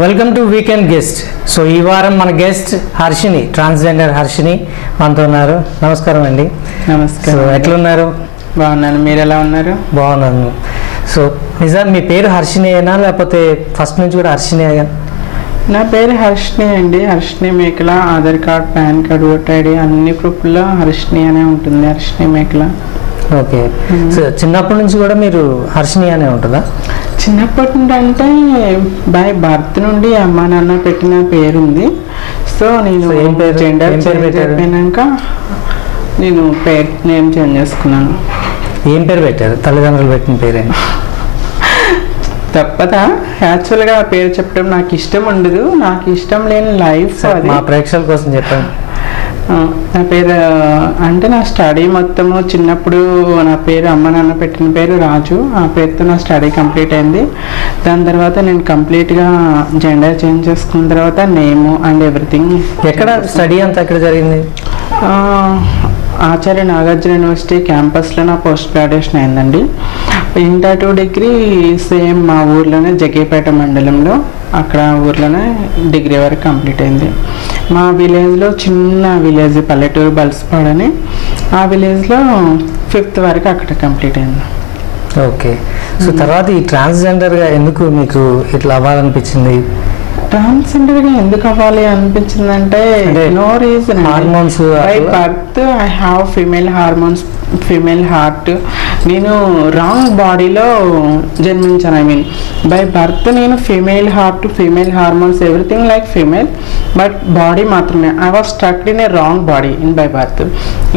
Welcome to weekend guest. So ఈ వారం మన గెస్ట్ హర్షిని, ట్రాన్స్జెండర్ హర్షిని మనతో ఉన్నారు. నమస్కారం అండి. నమస్కారం. సో ఎట్లున్నారు? బాగున్నాను, మీరు ఎలా ఉన్నారు? బాగున్నాను. సో నిజాం మీ పేరు హర్షిని అయినా లేకపోతే ఫస్ట్ నుంచి కూడా హర్షిని అయ్యా? నా పేరు హర్షిని అండి. హర్షిని మేకల. Aadhaar card, pan card, voter ID అన్ని ప్రూఫ్లో హర్షిని అనే ఉంటుంది. హర్షిని మేకల. ఓకే. సో చిన్నప్పటి నుంచి కూడా మీరు హర్షిని అనే ఉంటుందా? చిన్నప్పటి నుండి అంటే బై బర్త్ నుండి అమ్మ నాన్న పెట్టిన పేరుంది. సో నేను జెండర్ అయిపోయినాక నేను పేరు నేమ్ చేంజ్ చేసుకున్నాను. ఏం పేరు పెట్టారు? తల్లిదండ్రులు పెట్టిన పేరేంటి? తప్పదా? యాక్చువల్గా ఆ పేరు చెప్పడం నాకు ఇష్టం ఉండదు. నాకు ఇష్టం లేని లైఫ్ అది. మా ప్రేక్షకుల కోసం చెప్పండి. నా పేరు అంటే నా స్టడీ మొత్తము చిన్నప్పుడు నా పేరు అమ్మ నాన్న పెట్టిన పేరు రాజు. ఆ పేరుతో నా స్టడీ కంప్లీట్ అయింది. దాని తర్వాత నేను కంప్లీట్గా జెండర్ చేంజ్ చేసుకున్న తర్వాత నేము అండ్ ఎవ్రీథింగ్. ఎక్కడ స్టడీ అంతా ఎక్కడ జరిగింది? ఆచార్య నాగార్జున యూనివర్సిటీ క్యాంపస్లో నా పోస్ట్ గ్రాడ్యుయేషన్ అయిందండి. ఇంటర్ టు డిగ్రీ సేమ్ మా ఊర్లోనే జగ్గేపేట మండలంలో, అక్కడ ఊర్లోనే డిగ్రీ వరకు కంప్లీట్ అయింది. మా విలేజ్లో చిన్న విలేజ్ పల్లెటూరు బల్స్పాడ్ అని, ఆ విలేజ్లో 5th వరకు అక్కడ కంప్లీట్ అయింది. ఓకే. సో తర్వాత ఈ ట్రాన్స్జెండర్గా ఎందుకు మీకు ఇట్లా అవ్వాలనిపించింది? ట్రాన్స్జెండర్గా ఎందుకు అవ్వాలి అనిపించిందంటే no reason. Hormones by birth I have female hormones, female heart. నేను రాంగ్ బాడీలో జన్మించాను. ఐ మీన్ బై బర్త్ నేను female heart, female hormones, everything like female, but body మాత్రమే I was stucked in a wrong body in by birth.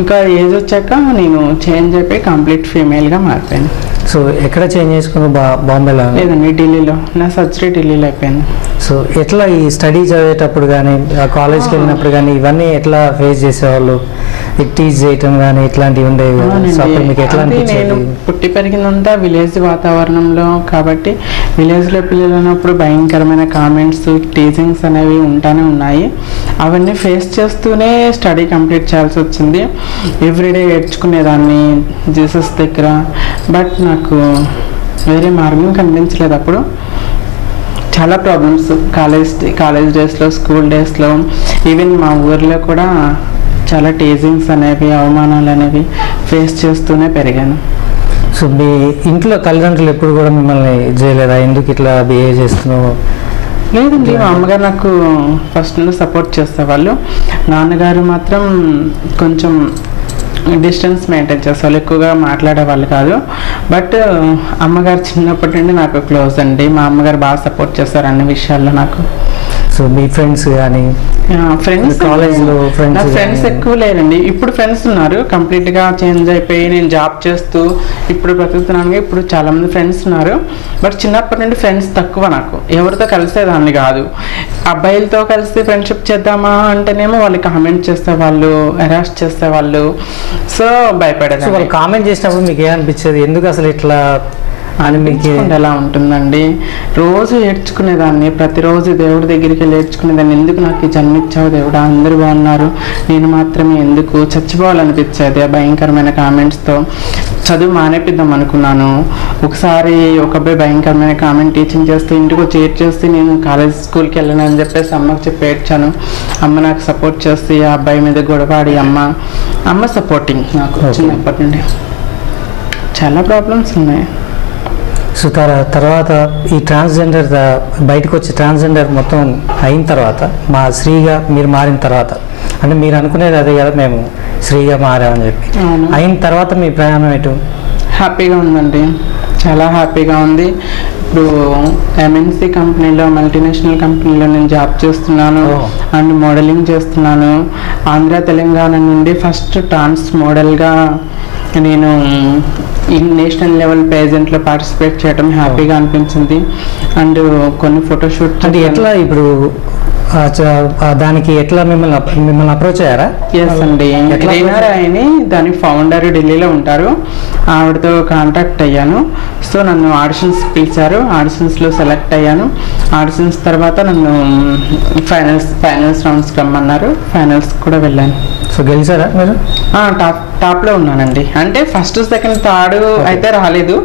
ఇంకా age వచ్చాక నేను change అయిపోయి complete ఫీమేల్గా మారిపోయాను. సో ఎక్కడ చేంజ్ చేసుకున్నారు? బాంబేలో? లేదండి, ఢిల్లీలో. నా సర్జరీ ఢిల్లీలో అయిపోయింది. సో ఎట్లా ఈ స్టడీ చదివేటప్పుడు కానీ, కాలేజ్కి వెళ్ళినప్పుడు కానీ ఇవన్నీ ఎట్లా ఫేస్ చేసేవాళ్ళు? టీచ్ చేయటం కానీ ఇట్లాంటివి ఉండేవి? మీకు ఎట్లా అనిపించేది? నేను పుట్టి పెరిగిందంతా విలేజ్ వాతావరణంలో కాబట్టి విలేజ్లో పిల్లలు ఉన్నప్పుడు భయంకరమైన కామెంట్స్, టీచింగ్స్ అనేవి ఉంటానే ఉన్నాయి. అవన్నీ ఫేస్ చేస్తూనే స్టడీ కంప్లీట్ చేయాల్సి వచ్చింది. ఎవ్రీడే ఏడ్చుకునేదాన్ని జీసస్ దగ్గర. బట్ నాకు వేరే మార్గం కనిపించలేదు. అప్పుడు చాలా ప్రాబ్లమ్స్ కాలేజ్ డేస్లో, స్కూల్ డేస్లో, ఈవెన్ మా ఊర్లో కూడా చాలా టీజింగ్స్ అనేవి, అవమానాలు అనేవి ఫేస్ చేస్తూనే పెరిగాను. సో మీ ఇంట్లో తల్లిదండ్రులు ఎప్పుడు కూడా మిమ్మల్ని చేయలేదా? ఎందుకు ఇట్లా బిహేవ్ చేస్తున్నావు? లేదండి, మా అమ్మగారు నాకు ఫస్ట్ నుండి సపోర్ట్ చేసేవాళ్ళు. నాన్నగారు మాత్రం కొంచెం డిస్టెన్స్ మెయింటైన్ చేసేవాళ్ళు, ఎక్కువగా మాట్లాడేవాళ్ళు కాదు. బట్ అమ్మగారు చిన్నప్పటి నుండి నాకు క్లోజ్ అండి. మా అమ్మగారు బాగా సపోర్ట్ చేస్తారు అన్ని విషయాల్లో నాకు. సో మీ ఫ్రెండ్స్ కానీ? కాలేజ్లో ఫ్రెండ్స్ ఎక్కువ లేరండి. ఇప్పుడు ఫ్రెండ్స్ ఉన్నారు, కంప్లీట్గా చేంజ్ అయిపోయి నేను జాబ్ చేస్తూ ఇప్పుడు బ్రతుకుతున్నాను. ఇప్పుడు చాలామంది ఫ్రెండ్స్ ఉన్నారు. బట్ చిన్నప్పటి నుండి ఫ్రెండ్స్ తక్కువ. నాకు ఎవరితో కలిసేదాన్ని కాదు. అబ్బాయిలతో కలిసి ఫ్రెండ్షిప్ చేద్దామా అంటేనేమో వాళ్ళు కామెంట్ చేసేవాళ్ళు, అరెస్ట్ చేసేవాళ్ళు. సో భయపడేది. వాళ్ళు కామెంట్ చేసినప్పుడు మీకు ఏమనిపించేది? ఎందుకు అసలు ఇట్లా అని మీకు ఎలా ఉంటుందండి? రోజు ఏడ్చుకునేదాన్ని, ప్రతిరోజు దేవుడి దగ్గరికి వెళ్ళి ఏడ్చుకునేదాన్ని. ఎందుకు నాకు ఈ జన్మిచ్చావు దేవుడా, అందరూ బాగున్నారు, నేను మాత్రమే ఎందుకు? చచ్చిపోవాలనిపించేది ఆ భయంకరమైన కామెంట్స్తో. చదువు మానేపిద్దాం అనుకున్నాను. ఒకసారి ఒక అబ్బాయి భయంకరమైన కామెంట్ టీచింగ్ చేస్తే ఇంటికి వచ్చి ఏడ్చేస్తే నేను స్కూల్కి వెళ్ళను అని చెప్పేసి అమ్మకి చెప్పి ఏడ్చాను. అమ్మ నాకు సపోర్ట్ చేసి ఆ అబ్బాయి మీద గొడవాడి అమ్మ సపోర్టింగ్ నాకు చిన్నప్పటి నుండి. చాలా ప్రాబ్లమ్స్ ఉన్నాయి. సో తర్వాత ఈ ట్రాన్స్జెండర్ బయటకు వచ్చి ట్రాన్స్జెండర్ మొత్తం అయిన తర్వాత, మా స్త్రీగా మీరు మారిన తర్వాత, అంటే మీరు అనుకునేది అదే కదా, మేము స్త్రీగా మారామని చెప్పి, అయిన తర్వాత మీ ప్రయాణం ఎటు? హ్యాపీగా ఉందండి, చాలా హ్యాపీగా ఉంది. ఇప్పుడు MNC కంపెనీలో, మల్టీనేషనల్ కంపెనీలో నేను జాబ్ చేస్తున్నాను అండ్ మోడలింగ్ చేస్తున్నాను. ఆంధ్ర తెలంగాణ నుండి ఫస్ట్ ట్రాన్స్ మోడల్గా నేను నేషనల్ లెవెల్ పేజెంట్లో పార్టిసిపేట్ చేయడం హ్యాపీగా అనిపించింది. అండ్ కొన్ని ఫోటోషూట్. అంటే ఎట్లా ఇప్పుడు దానికి ఎట్లా మిమ్మల్ని అప్రోచ్ అయ్యారా? ఎస్ అండి, రీనా రాయని దాని ఫౌండర్ ఢిల్లీలో ఉంటారు, ఆవిడతో కాంటాక్ట్ అయ్యాను. సో నన్ను ఆడిషన్స్ పిలిచారు, ఆడిషన్స్లో సెలెక్ట్ అయ్యాను. ఆడిషన్స్ తర్వాత నన్ను ఫైనల్స్ రౌండ్స్కి రమ్మన్నారు, ఫైనల్స్ కూడా వెళ్ళాను. సో గెలిచారా మీరు? టాప్లో ఉన్నానండి. అంటే ఫస్ట్ సెకండ్ థర్డ్ అయితే రాలేదు,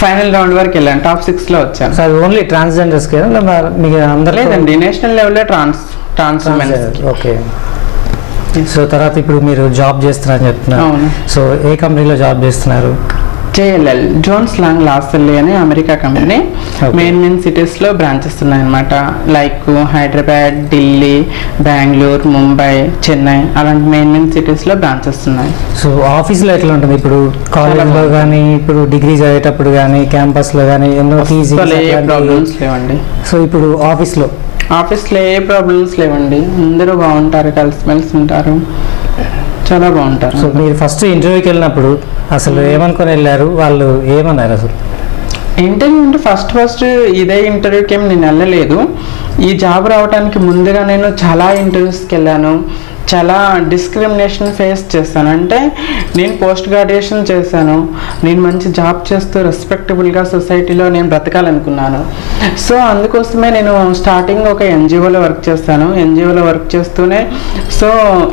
ఫైనల్ రౌండ్ వరకు వెళ్ళాను, టాప్ 6లో వచ్చాను. సో అది ఓన్లీ ట్రాన్స్జెండర్స్కి మీకు అందరూ? లేదండి, నేషనల్ లెవెల్లో ట్రాన్స్ ఉమెన్స్. ఓకే. సో తర్వాత ఇప్పుడు మీరు జాబ్ చేస్తున్నారని చెప్తున్నారు. సో ఏ కంపెనీలో జాబ్ చేస్తున్నారు? JLL, జోన్స్ లాంగ్ లాసెల్లీ అనే అమెరికా కంపెనీ. మెయిన్ సిటీస్లో బ్రాంచెస్ ఉన్నాయన్నమాట. లైక్ హైదరాబాద్, ఢిల్లీ, బెంగళూరు, ముంబై, చెన్నై అలాంటి మెయిన్ సిటీస్లో బ్రాంచెస్ ఉన్నాయి. సో ఆఫీస్లో ఎట్లా ఉంటుంది ఇప్పుడు? కాలేజ్లో కానీ ఇప్పుడు డిగ్రీ చదివేటప్పుడు కానీ క్యాంపస్లో కానీ ఎన్నో ప్రాబ్లమ్స్ లేవండి. సో ఇప్పుడు ఆఫీస్లో ఏ ప్రాబ్లమ్స్ లేవండి, అందరూ బాగుంటారు, కలిసిమెలిసి ఉంటారు, చాలా బాగుంటారు. సో మీరు ఫస్ట్ ఇంటర్వ్యూకి వెళ్ళినప్పుడు అసలు ఏమనుకొని వెళ్ళారు? వాళ్ళు ఏమన్నారు అసలు? ఇంటర్వ్యూ అంటే ఫస్ట్ ఇదే ఇంటర్వ్యూకి ఏమి నేను వెళ్ళలేదు. ఈ జాబ్ రావడానికి ముందుగా నేను చాలా ఇంటర్వ్యూస్కి వెళ్ళాను, చాలా డిస్క్రిమినేషన్ ఫేస్ చేశాను. అంటే నేను పోస్ట్ గ్రాడ్యుయేషన్ చేశాను, నేను మంచి జాబ్ చేస్తూ రెస్పెక్టబుల్గా సొసైటీలో నేను బ్రతకాలనుకున్నాను. సో అందుకోసమే నేను స్టార్టింగ్ ఒక ఎన్జిఓలో వర్క్ చేస్తాను. ఎన్జిఓలో వర్క్ చేస్తూనే సో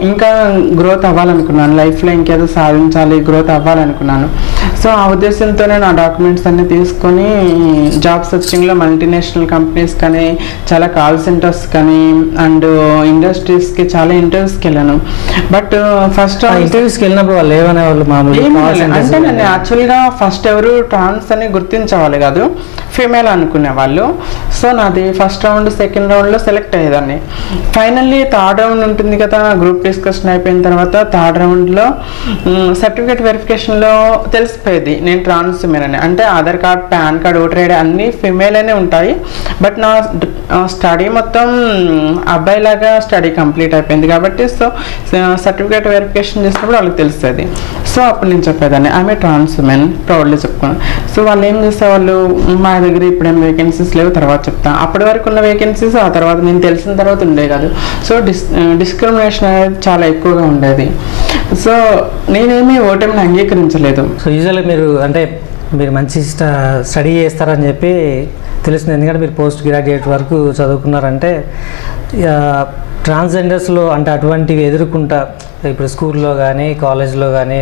ఇంకా గ్రోత్ అవ్వాలనుకున్నాను, లైఫ్లో ఇంకేదో సాధించాలి, గ్రోత్ అవ్వాలనుకున్నాను. సో ఆ ఉద్దేశంతోనే నా డాక్యుమెంట్స్ అన్నీ తీసుకొని జాబ్ సర్చింగ్లో మల్టీనేషనల్ కంపెనీస్ కానీ, చాలా కాల్ సెంటర్స్ కానీ అండ్ ఇండస్ట్రీస్కి చాలా ఇంటర్వ్యూస్కి వెళ్ళాను. బట్ ఫస్ట్ ఇంటర్వ్యూస్కి వెళ్ళినప్పుడు వాళ్ళు ఏమనేవాళ్ళు? మామూలుగా అంటే నేను యాక్చువల్గా ఫస్ట్ ఎవరు ట్రాన్స్ అని గుర్తించేవాళ్ళు కాదు, ఫీమేల్ అనుకునేవాళ్ళు. సో నాది ఫస్ట్ రౌండ్ సెకండ్ రౌండ్లో సెలెక్ట్ అయ్యేదాన్ని. ఫైనల్లీ థర్డ్ రౌండ్ ఉంటుంది కదా, గ్రూప్ డిస్కషన్ అయిపోయిన తర్వాత థర్డ్ రౌండ్లో సర్టిఫికేట్ వెరిఫికేషన్లో తెలిసిపోయేది నేను ట్రాన్స్ ఫీమేల్ అని. అంటే Aadhaar card, pan card, voter ID అన్నీ ఫీమేల్ అనే ఉంటాయి. బట్ నా స్టడీ మొత్తం అబ్బాయిలాగా స్టడీ కంప్లీట్ అయిపోయింది కాబట్టి సో సర్టిఫికేట్ వెరిఫికేషన్ చేసినప్పుడు వాళ్ళకి తెలుస్తుంది. సో అప్పుడు నేను చెప్పేదాన్ని ఆమె ట్రాన్స్ ఉమెన్ ప్రౌడ్లీ చెప్పుకున్నాను. సో వాళ్ళు ఏం చేసేవాళ్ళు, మా దగ్గర ఇప్పుడేం వేకెన్సీస్ లేవు, తర్వాత చెప్తాను. అప్పటి వరకు ఉన్న వేకెన్సీస్ ఆ తర్వాత నేను తెలిసిన తర్వాత ఉండే కాదు. సో డిస్క్రిమినేషన్ అనేది చాలా ఎక్కువగా ఉండేది. సో నేనేమి ఓటమిని అంగీకరించలేదు. సో యూజువల్గా మీరు మంచి స్టడీ చేస్తారని చెప్పి తెలుస్తుంది, ఎందుకంటే మీరు పోస్ట్ గ్రాడ్యుయేట్ వరకు చదువుకున్నారంటే. ట్రాన్స్జెండర్స్లో అంటే అటువంటివి ఎదుర్కొంటా ఇప్పుడు స్కూల్లో కానీ కాలేజ్లో కానీ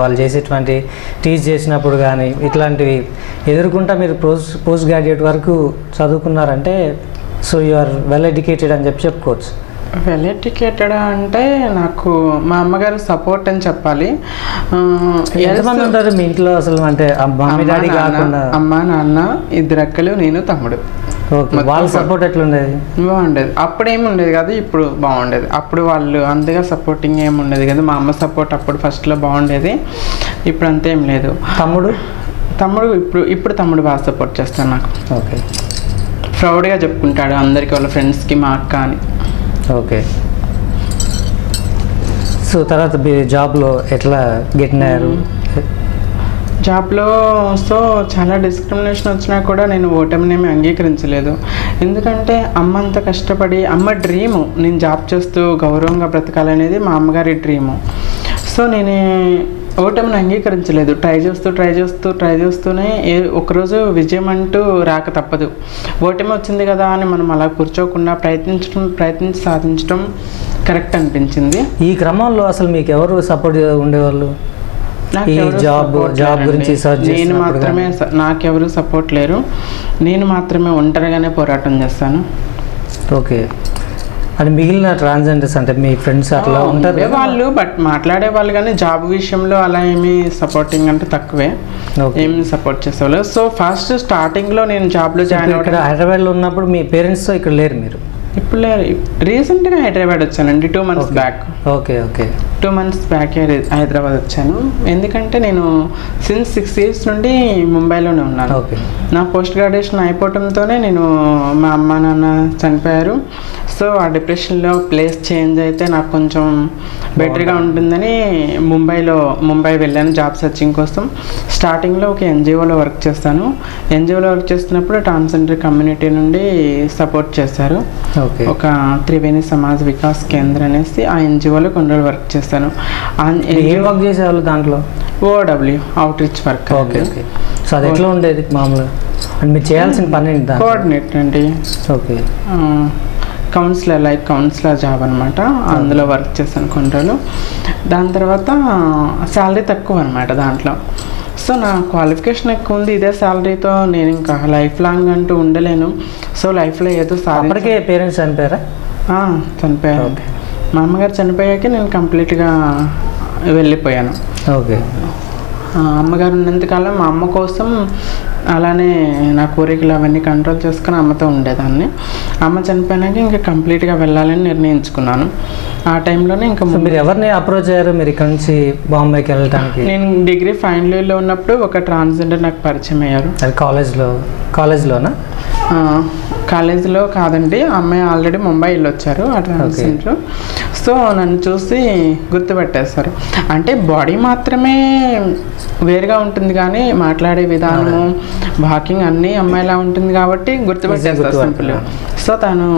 వాళ్ళు చేసేటువంటి టీచ్ చేసినప్పుడు కానీ ఇట్లాంటివి ఎదుర్కొంటా మీరు పోస్ట్ గ్రాడ్యుయేట్ వరకు చదువుకున్నారంటే so you are well educated అని చెప్పుకోవచ్చు. వెల్ ఎడ్యుకేటెడ్ అంటే నాకు మా అమ్మగారు సపోర్ట్ అని చెప్పాలి. ఎంతమంది ఉంటారు మీ ఇంట్లో అసలు? అంటే మమ్మీ డాడీ కాకుండా అమ్మ, నాన్న, 2 అక్కలు, నేను, తమ్ముడు. వాళ్ళ సపోర్ట్ ఎట్లా ఉండేది? బాగుండేది. అప్పుడేమి ఉండేది కాదు, ఇప్పుడు బాగుండేది. అప్పుడు వాళ్ళు అంతగా సపోర్టింగ్ ఏమి ఉండేది కదా. మా అమ్మ సపోర్ట్ అప్పుడు ఫస్ట్లో బాగుండేది, ఇప్పుడు అంతేం లేదు. తమ్ముడు ఇప్పుడు తమ్ముడు బాగా సపోర్ట్ చేస్తాడు నాకు. ఓకే. ప్రౌడ్గా చెప్పుకుంటాడు అందరికీ, వాళ్ళ ఫ్రెండ్స్కి, మా అక్క అని. ఓకే. సో తర్వాత జాబ్లో ఎట్లా గెట్ అయ్యారు? జాబ్లో సో చాలా డిస్క్రిమినేషన్ వచ్చినా కూడా నేను ఓటమినేమి అంగీకరించలేదు. ఎందుకంటే అమ్మ అంత కష్టపడి, అమ్మ డ్రీము నేను జాబ్ చేస్తూ గౌరవంగా బ్రతకాలనేది మా అమ్మగారి డ్రీము. సో నేను ఓటమిని అంగీకరించలేదు. ట్రై చేస్తూనే ఒకరోజు విజయం అంటూ రాక తప్పదు. ఓటమి వచ్చింది కదా అని మనం అలా కూర్చోకుండా ప్రయత్నించి సాధించడం కరెక్ట్ అనిపించింది. ఈ క్రమంలో అసలు మీకు ఎవరు సపోర్ట్ ఉండేవాళ్ళు? జాబ్ గురించి నేను మాత్రమే, నాకెవరు సపోర్ట్ లేరు. నేను మాత్రమే ఒంటరిగానే పోరాటం చేస్తాను. ఓకే. అది మిగిలిన ట్రాన్స్జెండర్స్ అంటే మీ ఫ్రెండ్స్ అట్లా ఉంటారు వాళ్ళు, బట్ మాట్లాడే వాళ్ళు కానీ జాబ్ విషయంలో అలా ఏమి సపోర్టింగ్ అంటే తక్కువే, ఏమి సపోర్ట్ చేసేవాళ్ళు. సో ఫస్ట్ స్టార్టింగ్లో నేను జాబ్లో జాయిన్ ఇక్కడ హైదరాబాద్లో ఉన్నప్పుడు మీ పేరెంట్స్తో ఇక్కడ లేరు మీరు? ఇప్పుడు లేరు. రీసెంట్గా హైదరాబాద్ వచ్చానండి, 2 months back. Okay. 2 months back Hyderabad వచ్చాను. ఎందుకంటే నేను సిన్స్ 6 years నుండి ముంబైలోనే ఉన్నాను. నా పోస్ట్ గ్రాడ్యుయేషన్ అయిపోవడంతోనే నేను మా అమ్మ నాన్న చనిపోయారు. సో సో ఆ డిప్రెషన్లో ప్లేస్ చేంజ్ అయితే నాకు కొంచెం బెటర్గా ఉంటుందని ముంబై వెళ్ళాను జాబ్ సర్చింగ్ కోసం. స్టార్టింగ్లో ఒక ఎన్జిఓలో వర్క్ చేస్తాను. ఎన్జిఓలో వర్క్ చేస్తున్నప్పుడు ట్రాన్స్జెండర్ కమ్యూనిటీ నుండి సపోర్ట్ చేశారు. ఒక త్రివేణి సమాజ్ వికాస్ కేంద్ర అనేసి ఆ ఎన్జిఓలో కొన్ని రోజులు వర్క్ చేస్తాను. వర్క్ చేసేవాళ్ళు దాంట్లో OW out reach work. So అది ఎట్లా ఉండేది మామూలుగా? మీరు చేయాల్సిన పని ఏంటి? కోఆర్డినేటర్ అండి. ఓకే. కౌన్సిలర్ జాబ్ అనమాట. అందులో వర్క్ చేశాను కొన్ని రోజులు. దాని తర్వాత శాలరీ తక్కువ అనమాట దాంట్లో. సో నా క్వాలిఫికేషన్ ఎక్కువ ఉంది, ఇదే శాలరీతో నేను ఇంకా లైఫ్ లాంగ్ అంటూ ఉండలేను. సో లైఫ్లో ఏదో అప్పటికే పేరెంట్స్ చనిపోయారా? చనిపోయారు. మా అమ్మగారు చనిపోయాక నేను కంప్లీట్గా వెళ్ళిపోయాను. ఓకే. అమ్మగారు ఉన్నంతకాలం మా అమ్మ కోసం అలానే నా కోరికలు అవన్నీ కంట్రోల్ చేసుకుని అమ్మతో ఉండేదాన్ని. అమ్మ చనిపోయినాక ఇంకా కంప్లీట్గా వెళ్ళాలని నిర్ణయించుకున్నాను. ఆ టైంలోనే ఇంకా మీరు ఎవరిని అప్రోచ్ అయ్యారు మీరు ఇక్కడ నుంచి బాంబేకి వెళ్ళడానికి? నేను డిగ్రీ ఫైనల్ ఇయర్లో ఉన్నప్పుడు ఒక ట్రాన్స్జెండర్ నాకు పరిచయం అయ్యారు. అది కాలేజ్లోనా? కాలేజీలో కాదండి, అమ్మాయి ఆల్రెడీ ముంబై వెళ్ళొచ్చారు ఆ ట్రాన్స్జెండర్. సో నన్ను చూసి గుర్తుపెట్టేస్తారు. అంటే బాడీ మాత్రమే వేరుగా ఉంటుంది కానీ మాట్లాడే విధానము వాకింగ్ అన్నీ అమ్మాయిలా ఉంటుంది కాబట్టి గుర్తుపెట్టేస్తారు సింపుల్. సో నేను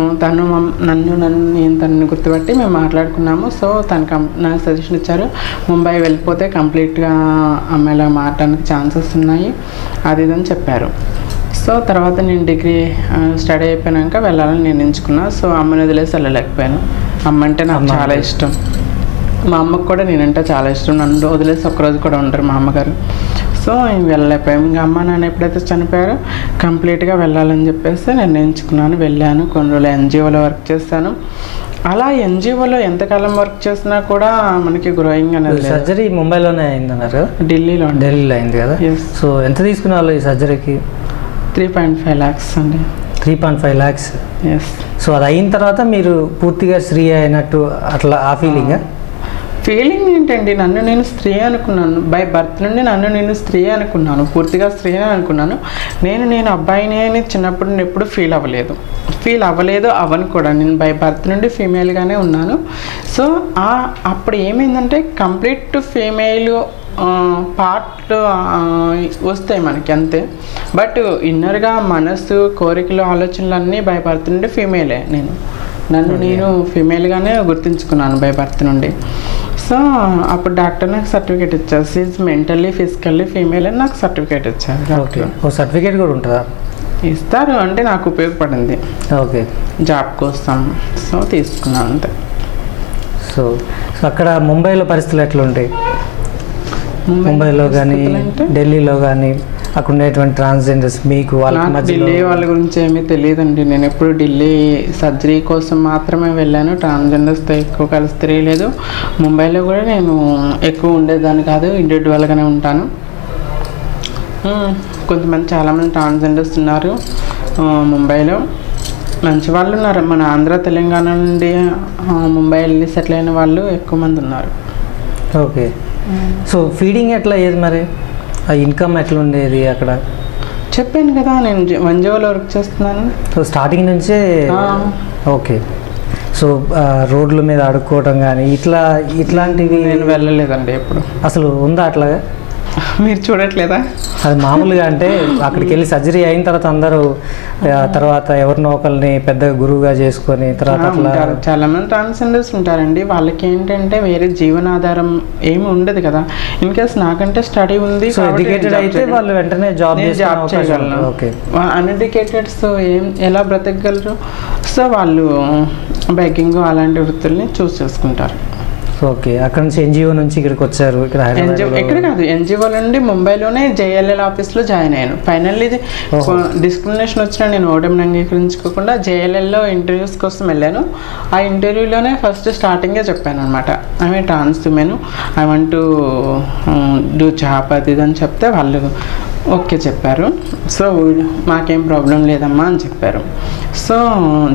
తనని గుర్తుపెట్టి మేము మాట్లాడుకున్నాము. సో తనకు నాకు సజెషన్ ఇచ్చారు, ముంబై వెళ్ళిపోతే కంప్లీట్గా అమ్మాయిలా మారడానికి ఛాన్సెస్ ఉన్నాయి అది ఇదని చెప్పారు. సో తర్వాత నేను డిగ్రీ స్టడీ అయిపోయాక వెళ్ళాలని నేను ఎంచుకున్నా. సో అమ్మని వదిలేసి వెళ్ళలేకపోయాను. అమ్మ అంటే నాకు చాలా ఇష్టం. మా అమ్మకు కూడా నేనంటే చాలా ఇష్టం. నన్ను వదిలేసి ఒక్కరోజు కూడా ఉండరు మా అమ్మగారు. సో వెళ్ళలేకపోయాము. ఇంకా అమ్మ నాన్న ఎప్పుడైతే చనిపోయారో కంప్లీట్గా వెళ్ళాలని చెప్పేసి నిర్ణయించుకున్నాను. వెళ్ళాను. కొన్ని రోజులు ఎన్జిఓలో వర్క్ చేస్తాను. అలా ఎన్జిఓలో ఎంతకాలం వర్క్ చేసినా కూడా మనకి గ్రోయింగ్ అనేది. సర్జరీ ముంబైలోనే అయిందన్నారు? ఢిల్లీలో అయింది కదా. సో ఎంత తీసుకునే వాళ్ళు ఈ సర్జరీకి? 3.5 lakhs అండి. 3.5 lakhs. ఎస్. సో అది అయిన తర్వాత మీరు పూర్తిగా స్త్రీ అయినట్టు అట్లా ఆ ఫీలింగ్ ఏంటండి, నన్ను నేను స్త్రీ అనుకున్నాను. బై బర్త్ నుండి నన్ను నేను స్త్రీ అనుకున్నాను, పూర్తిగా స్త్రీ అనుకున్నాను. నేను అబ్బాయిని అని చిన్నప్పుడు ఎప్పుడు ఫీల్ అవ్వలేదు అవ్వను కూడా. నేను బై బర్త్ నుండి ఫీమేల్గానే ఉన్నాను. సో అప్పుడు ఏమైందంటే కంప్లీట్ ఫీమేల్ పార్ట్లు వస్తాయి మనకి అంతే. బట్ ఇన్నర్గా మనసు కోరికలు ఆలోచనలు అన్నీ బై బర్త్ నుండి ఫీమేలే. నేను ఫీమేల్గానే గుర్తించుకున్నాను బై బర్త్ నుండి. సో అప్పుడు డాక్టర్ నాకు సర్టిఫికేట్ ఇచ్చారు, షీఈ్ మెంటల్లీ ఫిజికల్లీ ఫీమేల్ అని నాకు సర్టిఫికేట్ ఇచ్చారు. సర్టిఫికేట్ కూడా ఉంటుందా? ఇస్తారు, అంటే నాకు ఉపయోగపడింది ఓకే జాబ్ కోసం. సో తీసుకున్నాను అంతే. సో అక్కడ ముంబైలో పరిస్థితులు ఎట్లా ఉంటాయి? ముంబైలో కానీ ఢిల్లీలో కానీ అక్కడ ఉండేటువంటి ట్రాన్స్జెండర్స్ మీకు ఢిల్లీ వాళ్ళ గురించి ఏమీ తెలియదండి. నేను ఎప్పుడు ఢిల్లీ సర్జరీ కోసం మాత్రమే వెళ్ళాను. ట్రాన్స్జెండర్స్తో ఎక్కువ కలిసి తిరగలేదు. ముంబైలో కూడా నేను ఎక్కువ ఉండేదాన్ని కాదు, ఇండివిజువల్గానే ఉంటాను. కొంతమంది చాలామంది ట్రాన్స్జెండర్స్ ఉన్నారు ముంబైలో, మంచి వాళ్ళు ఉన్నారు. మన ఆంధ్ర తెలంగాణ నుండి ముంబై వెళ్ళి సెటిల్ అయిన వాళ్ళు ఎక్కువ మంది ఉన్నారు. ఓకే. సో ఫీడింగ్ ఎట్లా అయ్యేది మరి? ఆ ఇన్కమ్ ఎట్లా ఉండేది అక్కడ? చెప్పాను కదా నేను వంజోలో వర్క్ చేస్తున్నాను. సో స్టార్టింగ్ నుంచే ఓకే. సో రోడ్ల మీద అడుక్కోవడం కానీ ఇట్లాంటివి నేను వెళ్ళలేదండి ఎప్పుడు. అసలు ఉందా అట్లాగా? మీరు చూడట్లేదా? అది మామూలుగా అంటే అక్కడికి వెళ్ళి సర్జరీ అయిన తర్వాత అందరూ తర్వాత ఎవరినో ఒకరిని పెద్ద గురువుగా చేసుకొని తర్వాత చాలా మంది ట్రాన్స్జెండర్స్ ఉంటారండి. వాళ్ళకి ఏంటంటే వేరే జీవనాధారం ఏమి ఉండదు కదా. ఇన్ కేస్ నాకంటే స్టడీ ఉంది, ఎడ్యుకేటెడ్ అయితే వాళ్ళు వెంటనే జాబ్ చేయగలను. అన్ఎడ్యుకేటెడ్స్ ఎలా బ్రతకగలరు? సో వాళ్ళు బెగ్గింగ్ అలాంటి వృత్తుల్ని చూస్ చేసుకుంటారు. ఓకే. అక్కడ నుంచి ఎన్జిఓ నుంచి ఇక్కడికి వచ్చారు. ఇక్కడ కాదు, ఎన్జిఓ నుండి ముంబైలోనే జేఎల్ఎల్ ఆఫీస్లో జాయిన్ అయ్యాను. ఫైనల్లీ డిస్క్రిమినేషన్ వచ్చినా నేను ఓటమిని అంగీకరించుకోకుండా జేఎల్ఎల్లో ఇంటర్వ్యూస్ కోసం వెళ్ళాను. ఆ ఇంటర్వ్యూలోనే ఫస్ట్ స్టార్టింగే చెప్పాను అనమాట, I trans women, I want to do job అది ఇదని చెప్తే వాళ్ళు ఓకే చెప్పారు. సో మాకేం ప్రాబ్లం లేదమ్మా అని చెప్పారు. సో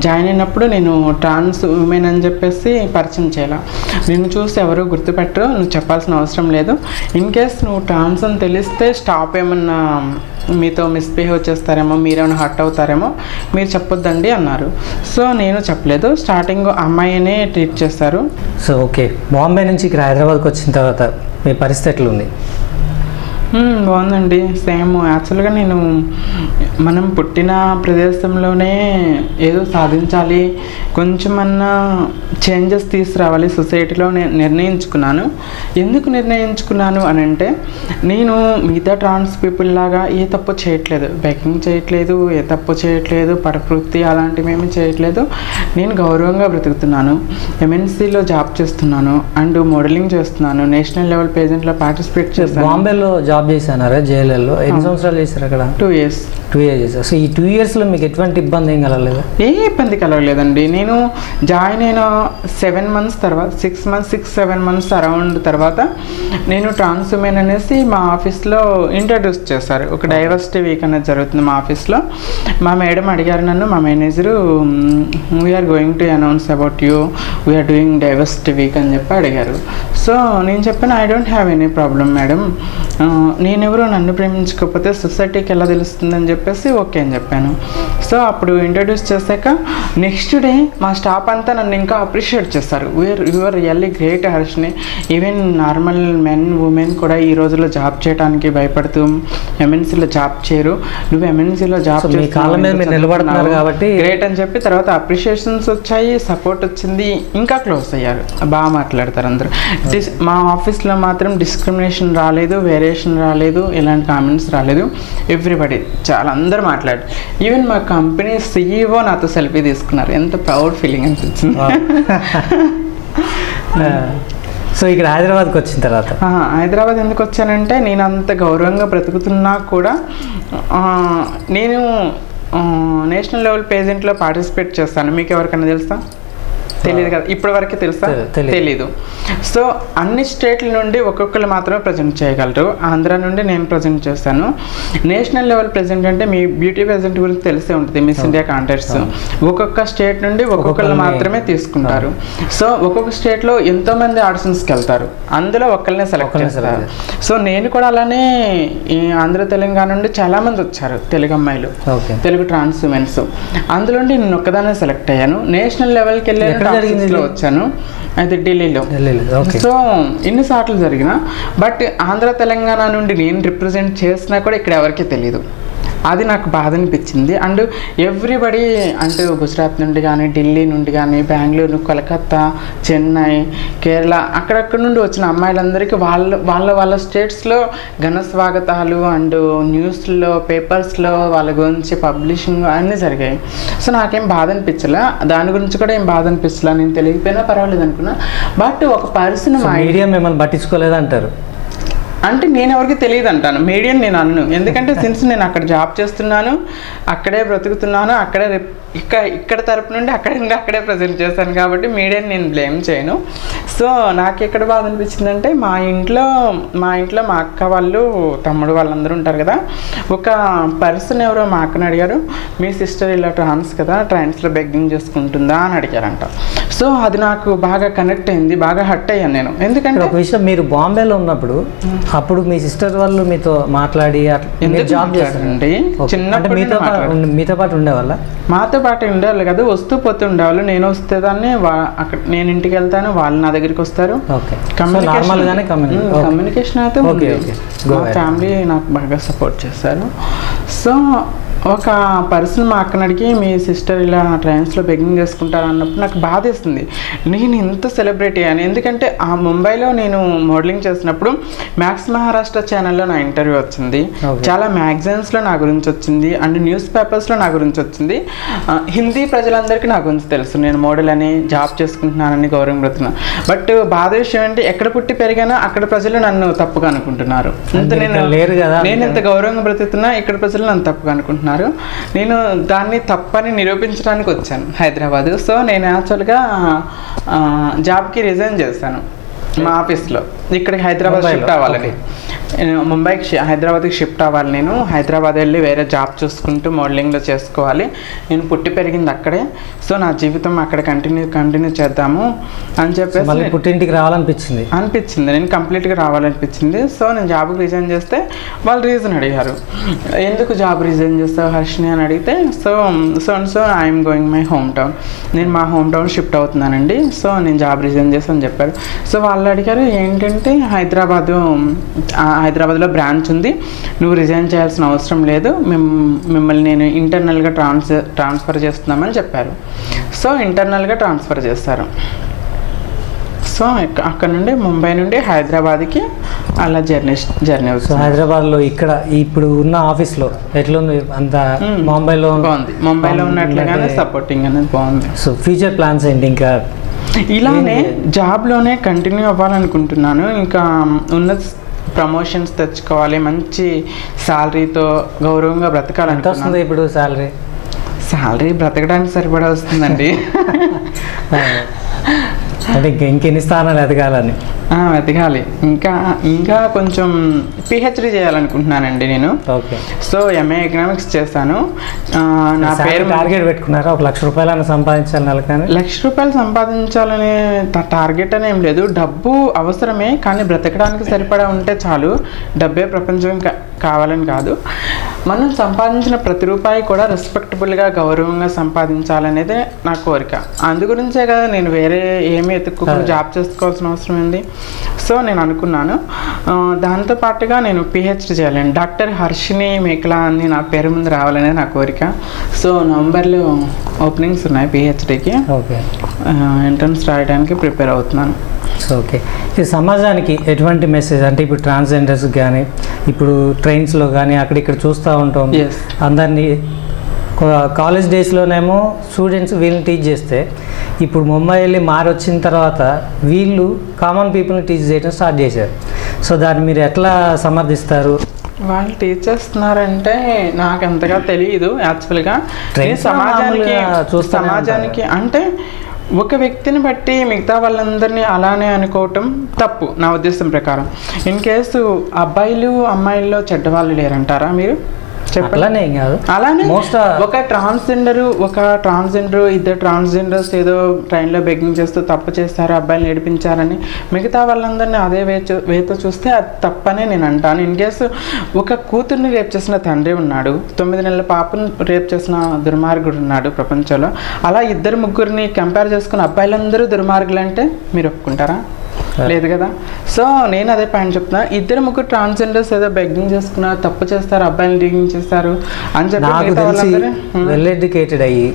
జాయిన్ అయినప్పుడు నేను ట్రాన్స్ ఉమెన్ అని చెప్పేసి పరిచయం చేయాల. నిన్ను చూసి ఎవరు గుర్తుపెట్టరు, నువ్వు చెప్పాల్సిన అవసరం లేదు. ఇన్ కేస్ నువ్వు ట్రాన్స్ అని తెలిస్తే స్టాప్ ఏమన్నా మీతో మిస్బిహేవ్ చేస్తారేమో, మీరేమైనా హర్ట్ అవుతారేమో, మీరు చెప్పొద్దండి అన్నారు. సో నేను చెప్పలేదు. స్టార్టింగ్ అమ్మాయినే ట్రీట్ చేస్తారు. సో ఓకే, బాంబే నుంచి ఇక్కడ హైదరాబాద్కి వచ్చిన తర్వాత మీ పరిస్థితి ఎట్లుంది? బాగుందండి. సేమ్ యాక్చువల్గా నేను మనం పుట్టిన ప్రదేశంలోనే ఏదో సాధించాలి, కొంచెమన్నా చేంజెస్ తీసుకురావాలి సొసైటీలో నేను నిర్ణయించుకున్నాను. ఎందుకు నిర్ణయించుకున్నాను అని అంటే, నేను మిగతా ట్రాన్స్ పీపుల్ లాగా ఏ తప్పు చేయట్లేదు, బెకింగ్ చేయట్లేదు, ఏ తప్పు చేయట్లేదు, పరవృత్తి అలాంటివి ఏమీ చేయట్లేదు. నేను గౌరవంగా బ్రతుకుతున్నాను, ఎంఎన్సీలో జాబ్ చేస్తున్నాను అండ్ మోడలింగ్ చేస్తున్నాను, నేషనల్ లెవెల్ పేజెంట్లో పార్టిసిపేట్ చేస్తాను. బాంబేలో జాబ్ చేశానారా? జేఎల్ఎల్లో ఎన్ని సంవత్సరాలు చేశారు అక్కడ? 2 years. 2 years చేశారు. సో ఈ 2 yearsలో మీకు ఎటువంటి ఇబ్బంది ఏం కలగలేదు? ఏ ఇబ్బంది కలగలేదండి. నేను జాయిన్ అయిన 7 months తర్వాత 6-7 months అరౌండ్ తర్వాత నేను ట్రాన్స్ ఉమెన్ అనేసి మా ఆఫీస్లో ఇంట్రడ్యూస్ చేశారు. ఒక డైవర్సిటీ వీక్ అనేది జరుగుతుంది మా ఆఫీస్లో. మా మేడం అడిగారు నన్ను, మా manager, we are going to announce about you, we are doing diversity week అని చెప్పి అడిగారు. సో నేను చెప్పాను, I don't have any problem madam, నేనెవరో నన్ను ప్రేమించకపోతే సొసైటీకి ఎలా తెలుస్తుందని చెప్పేసి ఓకే అని చెప్పాను. సో అప్పుడు ఇంట్రడ్యూస్ చేశాక నెక్స్ట్ డే మా స్టాఫ్ అంతా నన్ను ఇంకా అప్రిషియేట్ చేస్తారు. You are really great Harshini, even normal men women కూడా ఈ రోజుల్లో జాబ్ చేయడానికి భయపడుతూ ఎంఎన్సీలో జాబ్ చేయరు, నువ్వు ఎంఎన్సీలో జాబ్ నిలబడుతున్నారు కాబట్టి గ్రేట్ అని చెప్పి తర్వాత అప్రిషియేషన్స్ వచ్చాయి, సపోర్ట్ వచ్చింది, ఇంకా క్లోజ్ అయ్యారు. బాగా మాట్లాడతారు అందరూ. మా ఆఫీస్లో మాత్రం డిస్క్రిమినేషన్ రాలేదు, వేరియేషన్ రాలేదు, ఎలాంటి కామెంట్స్ రాలేదు. ఎవ్రీబడి చాలా అందరూ మాట్లాడారు. ఈవెన్ మా కంపెనీ CEO నాతో సెల్ఫీ తీసుకున్నారు. ఎంత ప్రౌడ్ ఫీలింగ్ అనిపించింది. సో ఇక్కడ హైదరాబాద్కి వచ్చిన తర్వాత హైదరాబాద్ ఎందుకు వచ్చానంటే, నేను అంత గౌరవంగా బ్రతుకుతున్నా కూడా నేను నేషనల్ లెవెల్ పేజెంట్లో పార్టిసిపేట్ చేస్తాను. మీకు ఎవరికైనా తెలుసా? తెలియదు కదా, ఇప్పటి వరకు తెలుసా? తెలీదు. సో అన్ని స్టేట్ల నుండి ఒక్కొక్కరు మాత్రమే ప్రజెంట్ చేయగలరు. ఆంధ్ర నుండి నేను ప్రజెంట్ చేస్తాను. నేషనల్ లెవెల్ ప్రెజెంట్ అంటే మీ బ్యూటీ ప్రెజెంట్ గురించి తెలిసే ఉంటుంది, మిస్ ఇండియా కాంటెస్ట్. ఒక్కొక్క స్టేట్ నుండి ఒక్కొక్కరు మాత్రమే తీసుకుంటారు. సో ఒక్కొక్క స్టేట్లో ఎంతోమంది ఆడిషన్స్కి వెళ్తారు, అందులో ఒక్కరినే సెలెక్ట్ చేస్తారు. సో నేను కూడా అలానే ఈ ఆంధ్ర తెలంగాణ నుండి చాలామంది వచ్చారు, తెలుగు అమ్మాయిలు, తెలుగు ట్రాన్స్ ఉమెన్స్. అందులో నేను ఒక్కదానే సెలెక్ట్ అయ్యాను. నేషనల్ లెవెల్కి వెళ్ళాను, వచ్చాను అయితే ఢిల్లీలో. సో ఎన్నిసార్లు జరిగినా, బట్ ఆంధ్ర తెలంగాణ నుండి నేను రిప్రజెంట్ చేసినా కూడా ఇక్కడ ఎవరికీ తెలియదు. అది నాకు బాధ అనిపించింది. అండ్ ఎవ్రీబడి అంటే గుజరాత్ నుండి కానీ, ఢిల్లీ నుండి కానీ, బెంగళూరు, కోల్కతా, చెన్నై, కేరళ, అక్కడక్కడ నుండి వచ్చిన అమ్మాయిలందరికీ వాళ్ళ స్టేట్స్లో ఘన స్వాగతాలు అండ్ న్యూస్లో, పేపర్స్లో వాళ్ళ గురించి పబ్లిషింగ్ అన్నీ జరిగాయి. సో నాకేం బాధ అనిపించలే, దాని గురించి కూడా ఏం బాధ అనిపించలే. నేను తెలియకపోయినా పర్వాలేదు అనుకున్నా. బట్ ఒక పర్సన్ మీడియా మిమ్మల్ని పట్టించుకోలేదు అంటారు అంటే నేను ఎవరికి తెలియదు అంటాను. మీడియం నేను అన్ను, ఎందుకంటే సిన్స్ నేను అక్కడ జాబ్ చేస్తున్నాను, అక్కడే బ్రతుకుతున్నాను, అక్కడే ఇక్కడ తరపు నుండి అక్కడే ప్రజెంట్ చేశాను కాబట్టి మీడియాని నేను బ్లేమ్ చేయను. సో నాకు ఎక్కడ బాధ అనిపించిందంటే, మా ఇంట్లో మా అక్క వాళ్ళు, తమ్ముడు వాళ్ళందరూ ఉంటారు కదా, ఒక పర్సన్ ఎవరో మా అక్కని అడిగారు, మీ సిస్టర్ ఇలా ట్రాన్స్ కదా, ట్రైన్స్లో బెగ్గింగ్ చేసుకుంటుందా అని అడిగారంట. సో అది నాకు బాగా కనెక్ట్ అయింది, బాగా హర్ట్ అయ్యాను నేను. ఎందుకంటే ఒక విషయం, మీరు బాంబేలో ఉన్నప్పుడు అప్పుడు మీ సిస్టర్ వాళ్ళు మీతో మాట్లాడి జాబ్ చేస్తారండి, మీతో పాటు ఉండేవాళ్ళ? మాతో పాటు ఉండేవాళ్ళు కదా, వస్తూ పోతూ ఉండేవాళ్ళు. నేను వస్తే దాన్ని అక్కడ నేను ఇంటికి వెళ్తాను, వాళ్ళు నా దగ్గరికి వస్తారు. కమ్యూనికేషన్ అయితే మా ఫ్యామిలీ నాకు బాగా సపోర్ట్ చేస్తారు. సో ఒక పర్సన్ మా అక్కని అడిగి, మీ సిస్టర్ ఇలా ట్రైన్స్లో బెగ్గింగ్ చేసుకుంటారు అన్నప్పుడు నాకు బాధేస్తుంది. నేను ఇంత సెలబ్రేట్ అయ్యాను, ఎందుకంటే ఆ ముంబైలో నేను మోడలింగ్ చేసినప్పుడు మ్యాక్స్ మహారాష్ట్ర ఛానల్లో నా ఇంటర్వ్యూ వచ్చింది, చాలా మ్యాగజైన్స్లో నా గురించి వచ్చింది, అండ్ న్యూస్ పేపర్స్లో నా గురించి వచ్చింది. హిందీ ప్రజలందరికీ నా గురించి తెలుసు, నేను మోడల్ అని, జాబ్ చేసుకుంటున్నానని, గౌరవం పెడుతున్నాను. బట్ బాధ విషయం ఏంటి, ఎక్కడ పుట్టి పెరిగానో అక్కడ ప్రజలు నన్ను తప్పుగా అనుకుంటున్నారు. నేను ఎంత గౌరవంగా బ్రతుకుతున్నా ఇక్కడ ప్రజలు నన్ను తప్పుగా అనుకుంటున్నారు. నేను దాన్ని తప్పని నిరూపించడానికి వచ్చాను హైదరాబాద్. సో నేను యాక్చువల్గా జాబ్కి రిజైన్ చేశాను. మా ఆఫీస్లో ఇక్కడికి హైదరాబాద్ షిఫ్ట్ అవ్వాలని, ముంబైకి హైదరాబాద్కి షిఫ్ట్ అవ్వాలి. నేను హైదరాబాద్ వెళ్ళి వేరే జాబ్ చూసుకుంటూ మోడలింగ్లో చేసుకోవాలి. నేను పుట్టి పెరిగింది అక్కడే, సో నా జీవితం అక్కడ కంటిన్యూ చేద్దాము అని చెప్పేసి పుట్టింటికి అనిపించింది. నేను కంప్లీట్గా రావాలనిపించింది. సో నేను జాబ్కి రిజైన్ చేస్తే వాళ్ళు రీజన్ అడిగారు, ఎందుకు జాబ్ రిజైన్ చేస్తావు హర్షిని అని అడిగితే, so I'm going my home town, నేను మా హోమ్ టౌన్ షిఫ్ట్ అవుతున్నానండి, సో నేను జాబ్ రిజైన్ చేస్తాను చెప్పారు. సో వాళ్ళు అడిగారు ఏంటంటే హైదరాబాద్లో బ్రాంచ్ ఉంది, నువ్వు రిజైన్ చేయాల్సిన అవసరం లేదు, మిమ్మల్ని నేను ఇంటర్నల్గా ట్రాన్స్ఫర్ చేస్తున్నామని చెప్పారు. సో ఇంటర్నల్గా ట్రాన్స్ఫర్ చేస్తారు. సో అక్కడ నుండి ముంబై నుండి హైదరాబాద్కి అలా జర్నీ అవుతుంది. హైదరాబాద్లో ఇక్కడ ఇప్పుడు ఉన్న ఆఫీస్లో ఎట్లుంది అంత? ముంబైలో బాగుంది, ముంబైలో ఉన్నట్లుగానే సపోర్టింగ్ అనేది బాగుంది. సో ఫ్యూచర్ ప్లాన్స్ ఏంటి? ఇంకా ఇలానే జాబ్లోనే కంటిన్యూ అవ్వాలనుకుంటున్నాను. ఇంకా ఉన్న ప్రమోషన్స్ తెచ్చుకోవాలి, మంచి శాలరీతో గౌరవంగా బ్రతకాలనుకుంటున్నాను. ఇప్పుడు శాలరీ బ్రతకడానికి సరిపడా వస్తుందండి. అంటే ఇంకెన్ని స్థానాలు ఎదగాలని? వెతకాలి. ఇంకా కొంచెం పిహెచ్డి చేయాలనుకుంటున్నానండి నేను. ఓకే. సో ఎంఏ ఎకనామిక్స్ చేస్తాను. నా పేరు టార్గెట్ పెట్టుకున్నారా? 1,00,000 రూపాయలు సంపాదించాలి నెలకి? 1,00,000 రూపాయలు సంపాదించాలనే టార్గెట్ అని ఏం లేదు. డబ్బు అవసరమే, కానీ బ్రతకడానికి సరిపడా ఉంటే చాలు. డబ్బే ప్రపంచం కావాలని కాదు. మనం సంపాదించిన ప్రతి రూపాయి కూడా రెస్పెక్టబుల్గా గౌరవంగా సంపాదించాలనేదే నా కోరిక. అందుగురించే కదా నేను వేరే ఏమీ ఎత్తుక్కోకుండా జాబ్ చేసుకోవాల్సిన అవసరం ఉంది. సో నేను అనుకున్నాను దాంతోపాటుగా నేను పిహెచ్డి చేయాలని, డాక్టర్ హర్షిని మేకలా అని నా పేరు ముందు రావాలనేది నా కోరిక. సో నవంబర్లో ఓపెనింగ్స్ ఉన్నాయి పిహెచ్డికి. ఓకే. ఎంట్రన్స్ రాయడానికి ప్రిపేర్ అవుతున్నాను. ఓకే. ఈ సమాజానికి ఎటువంటి మెసేజ్ అంటే ఇప్పుడు ట్రాన్స్జెండర్స్ కానీ ఇప్పుడు ట్రైన్స్లో కానీ అక్కడ ఇక్కడ చూస్తూ ఉంటాం అందరినీ. కాలేజ్ డేస్లోనేమో స్టూడెంట్స్ వీళ్ళని టీచ్ చేస్తే ఇప్పుడు ముంబై వెళ్ళి వచ్చిన తర్వాత వీళ్ళు కామన్ పీపుల్ని టీచ్ చేయడం స్టార్ట్ చేశారు. సో దాన్ని మీరు ఎట్లా సమర్థిస్తారు? వాళ్ళు టీచ్ చేస్తున్నారంటే నాకు అంతగా తెలియదు యాక్చువల్గా. సమాజానికి అంటే ఒక వ్యక్తిని బట్టి మిగతా వాళ్ళందరినీ అలానే అనుకోవటం తప్పు నా ఉద్దేశం ప్రకారం. ఇన్ కేసు అబ్బాయిలు అమ్మాయిల్లో చెడ్డవాళ్ళు లేరంటారా మీరు? చెప్పలనే కాదు. అలానే ఒక ట్రాన్స్జెండర్ ఇద్దరు ట్రాన్స్జెండర్స్ ఏదో ట్రైన్లో బెగ్గింగ్ చేస్తూ తప్పు చేస్తారు, అబ్బాయిలు నేర్పించారని మిగతా వాళ్ళందరినీ అదే వేతో చూస్తే అది తప్పనే నేను అంటాను. ఇన్ కేసు ఒక కూతుర్ని రేప్ చేసిన తండ్రి ఉన్నాడు, 9 నెలల పాపను రేప్ చేసిన దుర్మార్గుడు ఉన్నాడు ప్రపంచంలో. అలా ఇద్దరు ముగ్గురిని కంపేర్ చేసుకుని అబ్బాయిలందరూ దుర్మార్గులు అంటే మీరు ఒప్పుకుంటారా? లేదు కదా. సో నేను అదే పాయింట్ చెప్తున్నా, ఇద్దరు ముగ్గురు ట్రాన్స్జెండర్స్ ఏదో బెగ్గింగ్ చేసుకున్నారు, తప్పు చేస్తారు, అబ్బాయిలు రీగింగ్ చేస్తారు అని చెప్పి వెల్ ఎడ్యుకేటెడ్ అయ్యి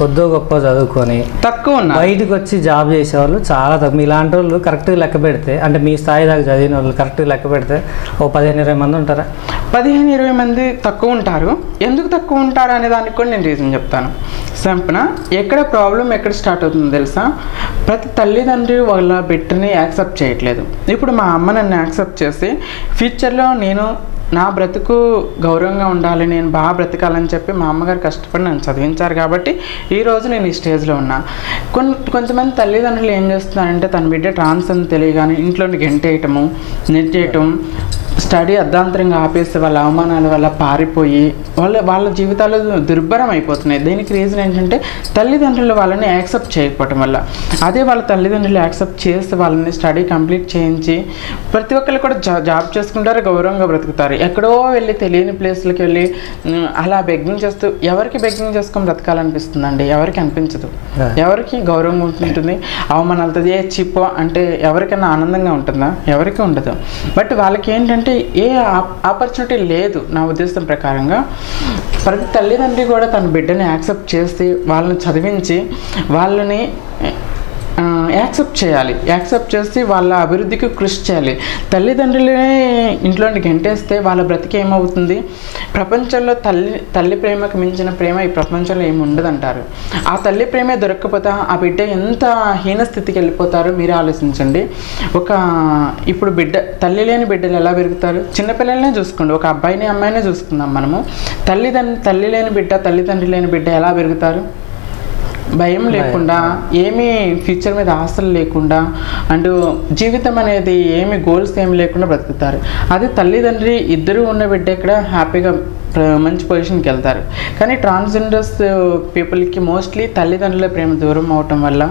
కొద్దో గొప్ప చదువుకొని తక్కువ బయటకు వచ్చి జాబ్ చేసేవాళ్ళు చాలా తక్కువ. ఇలాంటి వాళ్ళు కరెక్ట్గా లెక్క పెడితే, అంటే మీ స్థాయి దాకా చదివిన వాళ్ళు కరెక్ట్గా లెక్క పెడితే 15-20 మంది ఉంటారా? 15-20 మంది తక్కువ ఉంటారు. ఎందుకు తక్కువ ఉంటారు అనే దానికి కూడా నేను రీజన్ చెప్తాను. సంపన ఎక్కడ ప్రాబ్లం ఎక్కడ స్టార్ట్ అవుతుందో తెలుసా? ప్రతి తల్లిదండ్రి వాళ్ళ బిడ్డని యాక్సెప్ట్ చేయట్లేదు. ఇప్పుడు మా అమ్మ నన్ను యాక్సెప్ట్ చేసి ఫ్యూచర్లో నేను నా బ్రతుకు గౌరవంగా ఉండాలి, నేను బాగా బ్రతకాలని చెప్పి మా అమ్మగారు కష్టపడి నన్ను చదివించారు కాబట్టి ఈరోజు నేను ఈ స్టేజ్లో ఉన్నా. కొంతమంది తల్లిదండ్రులు ఏం చేస్తున్నారంటే తన బిడ్డ ట్రాన్స్ అని తెలియగానే ఇంట్లోని గెంటేయటము, నెట్టేయటం, స్టడీ అర్ధాంతరంగా ఆపేసి వాళ్ళ అవమానాల వల్ల పారిపోయి వాళ్ళ జీవితాలు దుర్భరం అయిపోతున్నాయి. దీనికి రీజన్ ఏంటంటే తల్లిదండ్రులు వాళ్ళని యాక్సెప్ట్ చేయకపోవటం వల్ల. అదే వాళ్ళ తల్లిదండ్రులు యాక్సెప్ట్ చేసి వాళ్ళని స్టడీ కంప్లీట్ చేయించి ప్రతి ఒక్కరు కూడా జాబ్ చేసుకుంటారు, గౌరవంగా బ్రతుకుతారు. ఎక్కడో వెళ్ళి తెలియని ప్లేస్లకి వెళ్ళి అలా బెగ్గింగ్ చేస్తూ ఎవరికి బెగ్గింగ్ చేసుకొని బ్రతకాలనిపిస్తుందండి? ఎవరికి అనిపించదు. ఎవరికి గౌరవం ఉంటుంది? అవమానాలతో ఏ చిప్పో అంటే ఎవరికైనా ఆనందంగా ఉంటుందా? ఎవరికి ఉండదు. బట్ వాళ్ళకి ఏంటంటే ఏ ఆపర్చునిటీ లేదు. నా ఉద్దేశం ప్రకారంగా ప్రతి తల్లిదండ్రి కూడా తన బిడ్డని యాక్సెప్ట్ చేసి వాళ్ళని చదివించి వాళ్ళని యాక్సెప్ట్ చేయాలి. యాక్సెప్ట్ చేసి వాళ్ళ అభివృద్ధికి కృషి చేయాలి. తల్లిదండ్రులనే ఇంట్లోని గెంటేస్తే వాళ్ళ బ్రతికి ఏమవుతుంది? ప్రపంచంలో తల్లి ప్రేమకు మించిన ప్రేమ ఈ ప్రపంచంలో ఏమి ఉండదంటారు. ఆ తల్లి ప్రేమే దొరకకపోతే ఆ బిడ్డ ఎంత హీన స్థితికి వెళ్ళిపోతారో మీరు ఆలోచించండి. ఇప్పుడు తల్లి లేని బిడ్డలు ఎలా పెరుగుతారు? చిన్నపిల్లలనే చూసుకోండి, ఒక అబ్బాయిని అమ్మాయినే చూసుకుందాం మనము. తల్లి లేని బిడ్డ, తల్లిదండ్రులు లేని బిడ్డ ఎలా పెరుగుతారు? భయం లేకుండా, ఏమీ ఫ్యూచర్ మీద ఆశలు లేకుండా, అండ్ జీవితం అనేది ఏమి గోల్స్ ఏమి లేకుండా బ్రతుకుతారు. అదే తల్లిదండ్రి ఇద్దరు ఉన్న బిడ్డ ఇక్కడ హ్యాపీగా మంచి పొజిషన్కి వెళ్తారు. కానీ ట్రాన్స్జెండర్స్ పీపుల్కి మోస్ట్లీ తల్లిదండ్రుల ప్రేమ దూరం అవటం వల్ల,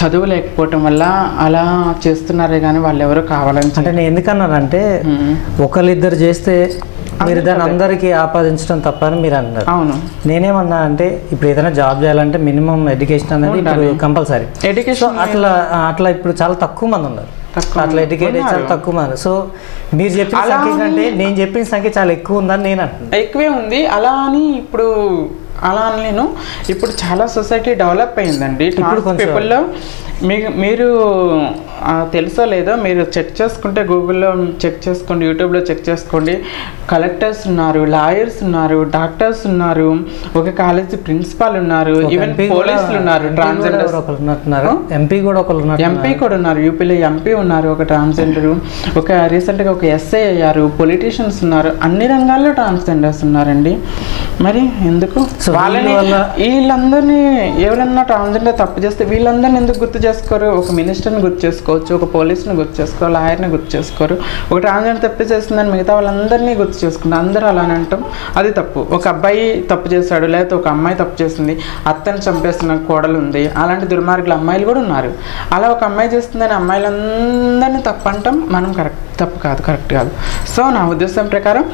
చదువు లేకపోవటం వల్ల అలా చేస్తున్నారే కానీ వాళ్ళు ఎవరో కావాలని. అంటే నేను ఎందుకన్నానంటే ఒకళ్ళిద్దరు చేస్తే మీరు దాన్ని అందరికీ ఆపాదించడం తప్ప అని మీరు అన్నారు. అవును. నేనేమన్నా అంటే ఇప్పుడు ఏదైనా జాబ్ చేయాలంటే మినిమం ఎడ్యుకేషన్ అనేది ఇప్పుడు కంపల్సరీ. ఎడ్యుకేషన్ అట్లా ఇప్పుడు చాలా తక్కువ మంది ఉన్నారు, అట్లా ఎడ్యుకేటెడ్ చాలా తక్కువ మంది. సో మీరు చెప్పిన సంఖ్య కంటే నేను చెప్పిన సంఖ్య చాలా ఎక్కువ ఉందని నేను అంటున్నాను. ఎక్కువే ఉంది. అలా అని ఇప్పుడు అలా అని నేను ఇప్పుడు చాలా సొసైటీ డెవలప్ అయిందండి. ఇప్పుడు పీపుల్లో మీరు తెలుసో లేదో, మీరు చెక్ చేసుకుంటే గూగుల్లో చెక్ చేసుకోండి, యూట్యూబ్లో చెక్ చేసుకోండి. కలెక్టర్స్ ఉన్నారు, లాయర్స్ ఉన్నారు, డాక్టర్స్ ఉన్నారు, ఒక కాలేజీ ప్రిన్సిపాల్ ఉన్నారు, ఈవెన్ పోలీసులు ఉన్నారు. ట్రాన్స్జెండర్ ఎంపీ కూడా ఉన్నారు. యూపీలో ఎంపీ ఉన్నారు ఒక ట్రాన్స్జెండర్. ఒక రీసెంట్గా ఒక ఎస్ఐ అయ్యారు. పొలిటీషియన్స్ ఉన్నారు. అన్ని రంగాల్లో ట్రాన్స్జెండర్స్ ఉన్నారండి. మరి ఎందుకు వాళ్ళని వీళ్ళందరినీ ఎవరన్నా ట్రాన్స్జెండర్ తప్పు చేస్తే వీళ్ళందరినీ ఎందుకు గుర్తు చేసుకోరు? ఒక మినిస్టర్ని గుర్తు చేసుకోవచ్చు, ఒక పోలీస్ని గుర్తు చేసుకోరు, లాయర్ని గుర్తు చేసుకోరు. ఒక ట్రాన్స్జెండర్ తప్పు చేస్తుందని మిగతా వాళ్ళందరినీ గుర్తు చేసుకుంటారు. అందరూ అలానే అంటాం, అది తప్పు. ఒక అబ్బాయి తప్పు చేశాడు, లేకపోతే ఒక అమ్మాయి తప్పు చేసింది, అత్తని చంపేస్తున్న కోడలు ఉంది, అలాంటి దుర్మార్గులు అమ్మాయిలు కూడా ఉన్నారు. అలా ఒక అమ్మాయి చేస్తుందని అమ్మాయిలందరినీ తప్పు అంటాం మనం. తప్పు కాదు, కరెక్ట్ కాదు. సో నా ఉద్దేశం ప్రకారం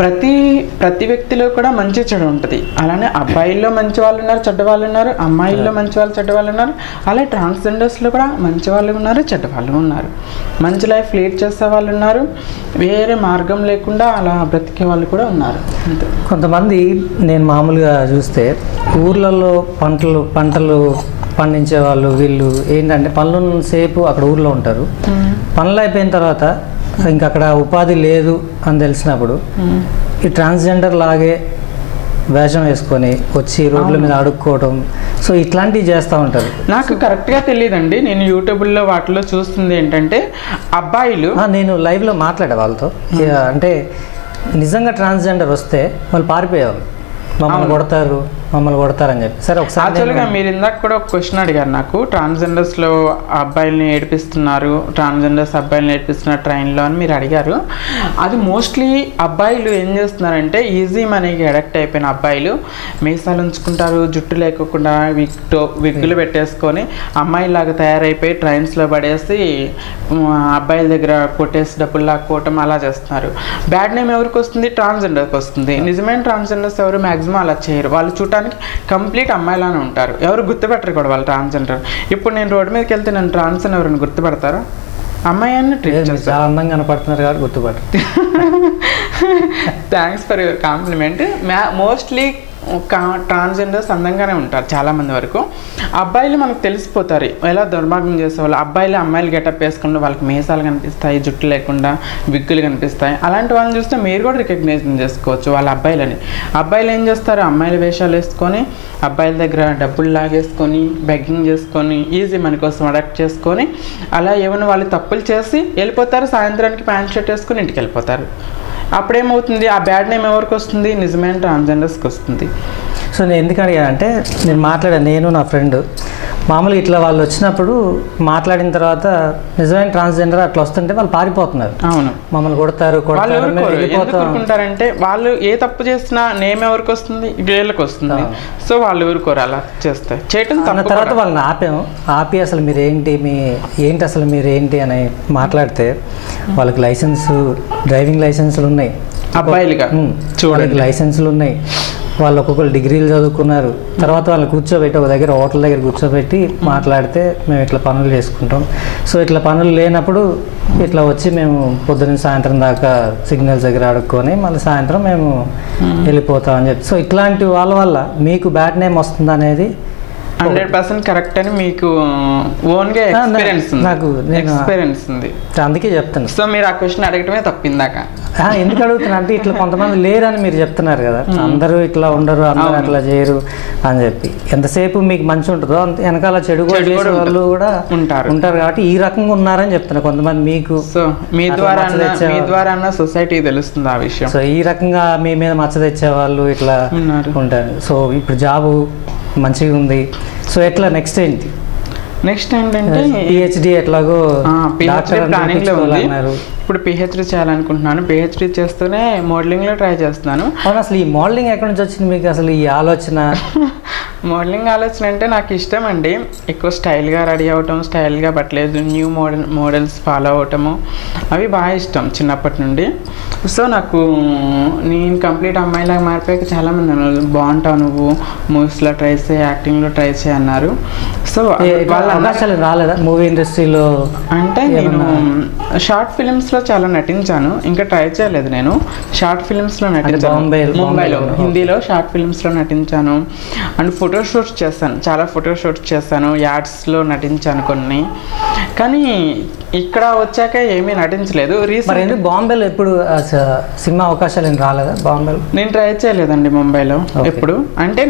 ప్రతి వ్యక్తిలో కూడా మంచి చెడు ఉంటుంది. అలానే అబ్బాయిల్లో మంచి వాళ్ళు ఉన్నారు, చెడ్డ వాళ్ళు ఉన్నారు, అమ్మాయిల్లో మంచి వాళ్ళు చెడ్డ వాళ్ళు ఉన్నారు. అలాగే ట్రాన్స్జెండర్స్లో కూడా మంచి వాళ్ళు ఉన్నారు, చెడ్డ వాళ్ళు ఉన్నారు. మంచి లైఫ్ లీడ్ చేసే వాళ్ళు ఉన్నారు, వేరే మార్గం లేకుండా అలా బ్రతికే వాళ్ళు కూడా ఉన్నారు. అంతే. కొంతమంది నేను మామూలుగా చూస్తే ఊర్లలో పంటలు పండించే వాళ్ళు వీళ్ళు ఏంటంటే పనులు సేపు అక్కడ ఊర్లో ఉంటారు. పనులు అయిపోయిన తర్వాత ఇంకా అక్కడ ఉపాధి లేదు అని తెలిసినప్పుడు ఈ ట్రాన్స్జెండర్ లాగే వేషం వేసుకొని వచ్చి రోడ్ల మీద అడుక్కోవడం, సో ఇట్లాంటివి చేస్తూ ఉంటారు. నాకు కరెక్ట్గా తెలియదండి. నేను యూట్యూబ్లో వాటిలో చూస్తుంది ఏంటంటే అబ్బాయిలు, నేను లైవ్లో మాట్లాడే వాళ్ళతో, అంటే నిజంగా ట్రాన్స్జెండర్ వస్తే వాళ్ళు పారిపోయేవాళ్ళు, మమ్మల్ని కొడతారని చెప్పి. సరే ఒకసారి యాక్చువల్గా మీరు ఇందాక కూడా ఒక క్వశ్చన్ అడిగారు నాకు, ట్రాన్స్జెండర్స్లో అబ్బాయిల్ని ఏడిపిస్తున్నారు, ట్రాన్స్జెండర్స్ అబ్బాయిల్ని ఏడిపిస్తున్నారు ట్రైన్లో అని మీరు అడిగారు. అది మోస్ట్లీ అబ్బాయిలు ఏం చేస్తున్నారంటే ఈజీ మనీకి అడక్ట్ అయిపోయిన అబ్బాయిలు మీసాలు ఉంచుకుంటారు, జుట్టు లేకుండా విగ్గులు పెట్టేసుకొని అమ్మాయిలాగా తయారైపోయి ట్రైన్స్లో పడేసి అబ్బాయిల దగ్గర కొట్టేసి డబ్బులు లాక్కోవటం అలా చేస్తున్నారు. బ్యాడ్ నేమ్ ఎవరికి వస్తుంది? ట్రాన్స్జెండర్కి వస్తుంది. నిజమైన ట్రాన్స్జెండర్స్ ఎవరు మ్యాక్సిమం అలా చేయరు. వాళ్ళు చూడటానికి కంప్లీట్ అమ్మాయిలానే ఉంటారు. ఎవరు గుర్తుపెట్టరు కూడా వాళ్ళు ట్రాన్స్జెండర్. ఇప్పుడు నేను రోడ్డు మీదకి వెళ్తే నేను ట్రాన్స్ అని ఎవరైనా గుర్తుపడతారా? అమ్మాయి అని ట్రీట్ చేస్తారు. చాలా అందంగా కనపడుతున్నారు కాబట్టి గుర్తుపడరు. Thanks for your compliment. Mostly transgenders అందంగానే ఉంటారు చాలామంది వరకు. అబ్బాయిలు మనకు తెలిసిపోతారు ఎలా దుర్మార్గం చేసేవాళ్ళు. అబ్బాయిలు అమ్మాయిలు గెటప్ వేసుకుంటే వాళ్ళకి మీసాలు కనిపిస్తాయి, జుట్టు లేకుండా విగ్గులు కనిపిస్తాయి. అలాంటి వాళ్ళని చూస్తే మీరు కూడా రికగ్నైజేషన్ చేసుకోవచ్చు వాళ్ళ అబ్బాయిలని. అబ్బాయిలు ఏం చేస్తారు? అమ్మాయిల వేషాలు వేసుకొని అబ్బాయిల దగ్గర డబ్బులు లాగేసుకొని బెగ్గింగ్ చేసుకొని ఈజీ మనీ కోసం అడాప్ట్ చేసుకొని అలా ఏమైనా వాళ్ళు తప్పులు చేసి వెళ్ళిపోతారు. సాయంత్రానికి ప్యాంట్ షర్ట్ వేసుకొని ఇంటికి వెళ్ళిపోతారు. అప్పుడేమవుతుంది? ఆ బ్యాడ్ నేమ్ ఎవరికి వస్తుంది? నిజమైన ట్రాన్స్జెండర్స్కి వస్తుంది. సో నేను ఎందుకు అడిగానంటే నేను నా ఫ్రెండ్ మామూలుగా ఇట్లా వాళ్ళు వచ్చినప్పుడు మాట్లాడిన తర్వాత నిజమైన ట్రాన్స్జెండర్ అట్లా వస్తుంటే వాళ్ళు పారిపోతున్నారు. అవును, మమ్మల్ని కొడతారంటే వాళ్ళు ఏ తప్పు చేసినా నేమ్ ఎవరికి వస్తుంది? వీళ్ళకి వస్తుంది. సో వాళ్ళు ఊరుకోరు అలా చేస్తే. చేయటం తర్వాత వాళ్ళని ఆపి అసలు మీరు ఏంటి అని మాట్లాడితే వాళ్ళకి డ్రైవింగ్ లైసెన్సులు ఉన్నాయి, అబ్బాయిలుగా చూడండి లైసెన్సులు ఉన్నాయి, వాళ్ళు ఒక్కొక్కరు డిగ్రీలు చదువుకున్నారు. తర్వాత వాళ్ళని కూర్చోబెట్టి ఒక దగ్గర హోటల్ దగ్గర కూర్చోబెట్టి మాట్లాడితే మేము ఇట్లా పనులు చేసుకుంటాం. సో ఇట్లా పనులు లేనప్పుడు ఇట్లా వచ్చి మేము పొద్దున్న సాయంత్రం దాకా సిగ్నల్స్ దగ్గర అడుక్కొని మళ్ళీ సాయంత్రం మేము వెళ్ళిపోతాం అని చెప్పి. సో ఇట్లాంటి వాళ్ళ వల్ల మీకు బ్యాడ్ నేమ్ వస్తుంది అనేది 100% కరెక్ట్ అని మీకు ఓన్గా ఎక్స్పీరియన్స్ ఉంది. అందుకే చెప్తాను. సో మీరు ఆ క్వశ్చన్ అడగటమే తప్పిందాక. ఎందుకు అడుగుతున్నా అంటే ఇట్లా కొంతమంది లేరని మీరు చెప్తున్నారు కదా, అందరూ ఇట్లా ఉండరు, అందరూ అట్లా చేయరు అని చెప్పి. ఎంతసేపు మీకు మంచి ఉంటుందో అంత వెనకాల చెడు వాళ్ళు కూడా ఉంటారు కాబట్టి ఈ రకంగా ఉన్నారని చెప్తున్నారు కొంతమంది. మీకు సో మీ ద్వారా సొసైటీ తెలుస్తుంది ఆ విషయం. సో ఈ రకంగా మీ మీద మచ్చ తెచ్చే వాళ్ళు ఇట్లా ఉంటారు. సో ఇప్పుడు జాబు మంచిగా ఉంది, సో ఎట్లా నెక్స్ట్ ఏంటి? నెక్స్ట్ ఏంటంటే పిహెచ్డి ఎట్లాగో పిహెచ్డి ప్లానింగ్లో ఉంది. ఇప్పుడు పిహెచ్డి చేయాలనుకుంటున్నాను. పిహెచ్డి చేస్తూనే మోడలింగ్లో ట్రై చేస్తున్నాను. అవును, అసలు ఈ మోడలింగ్ ఎక్కడి నుంచి వచ్చింది మీకు అసలు ఈ ఆలోచన? మోడలింగ్ ఆలోచన అంటే నాకు ఇష్టం అండి. ఎక్కువ స్టైల్గా రెడీ అవ్వటం, స్టైల్గా బట్టలేదు, న్యూ మోడల్స్ ఫాలో అవటము అవి బాగా ఇష్టం చిన్నప్పటి నుండి. సో నాకు నేను కంప్లీట్ అమ్మాయిలాగా మారిపోయాక చాలామంది అన్నారు, బాగుంటావు నువ్వు, మూవీస్లో ట్రై చేయి, యాక్టింగ్లో ట్రై చేయి అన్నారు. సో వాళ్ళ అవకాశాలు రాలేదా మూవీ ఇండస్ట్రీలో? అంటే నేను షార్ట్ ఫిలిమ్స్లో చాలా నటించాను, ఇంకా ట్రై చేయలేదు. నేను షార్ట్ ఫిలిమ్స్లో నటించాను, ముంబైలో హిందీలో షార్ట్ ఫిలిమ్స్లో నటించాను. అండ్ ఫోటోషూట్స్ చేస్తాను, చాలా ఫోటోషూట్స్ చేస్తాను, యాడ్స్లో నటించాను కొన్ని. కానీ ఇక్కడ వచ్చాక ఏమీ నటించలేదు. రీసెంట్ బాంబేలో ఎప్పుడు సినిమా అవకాశాలు ఏం రాలేదా? బాంబేలో నేను ట్రై చేయలేదండి ముంబైలో ఎప్పుడు. అంటే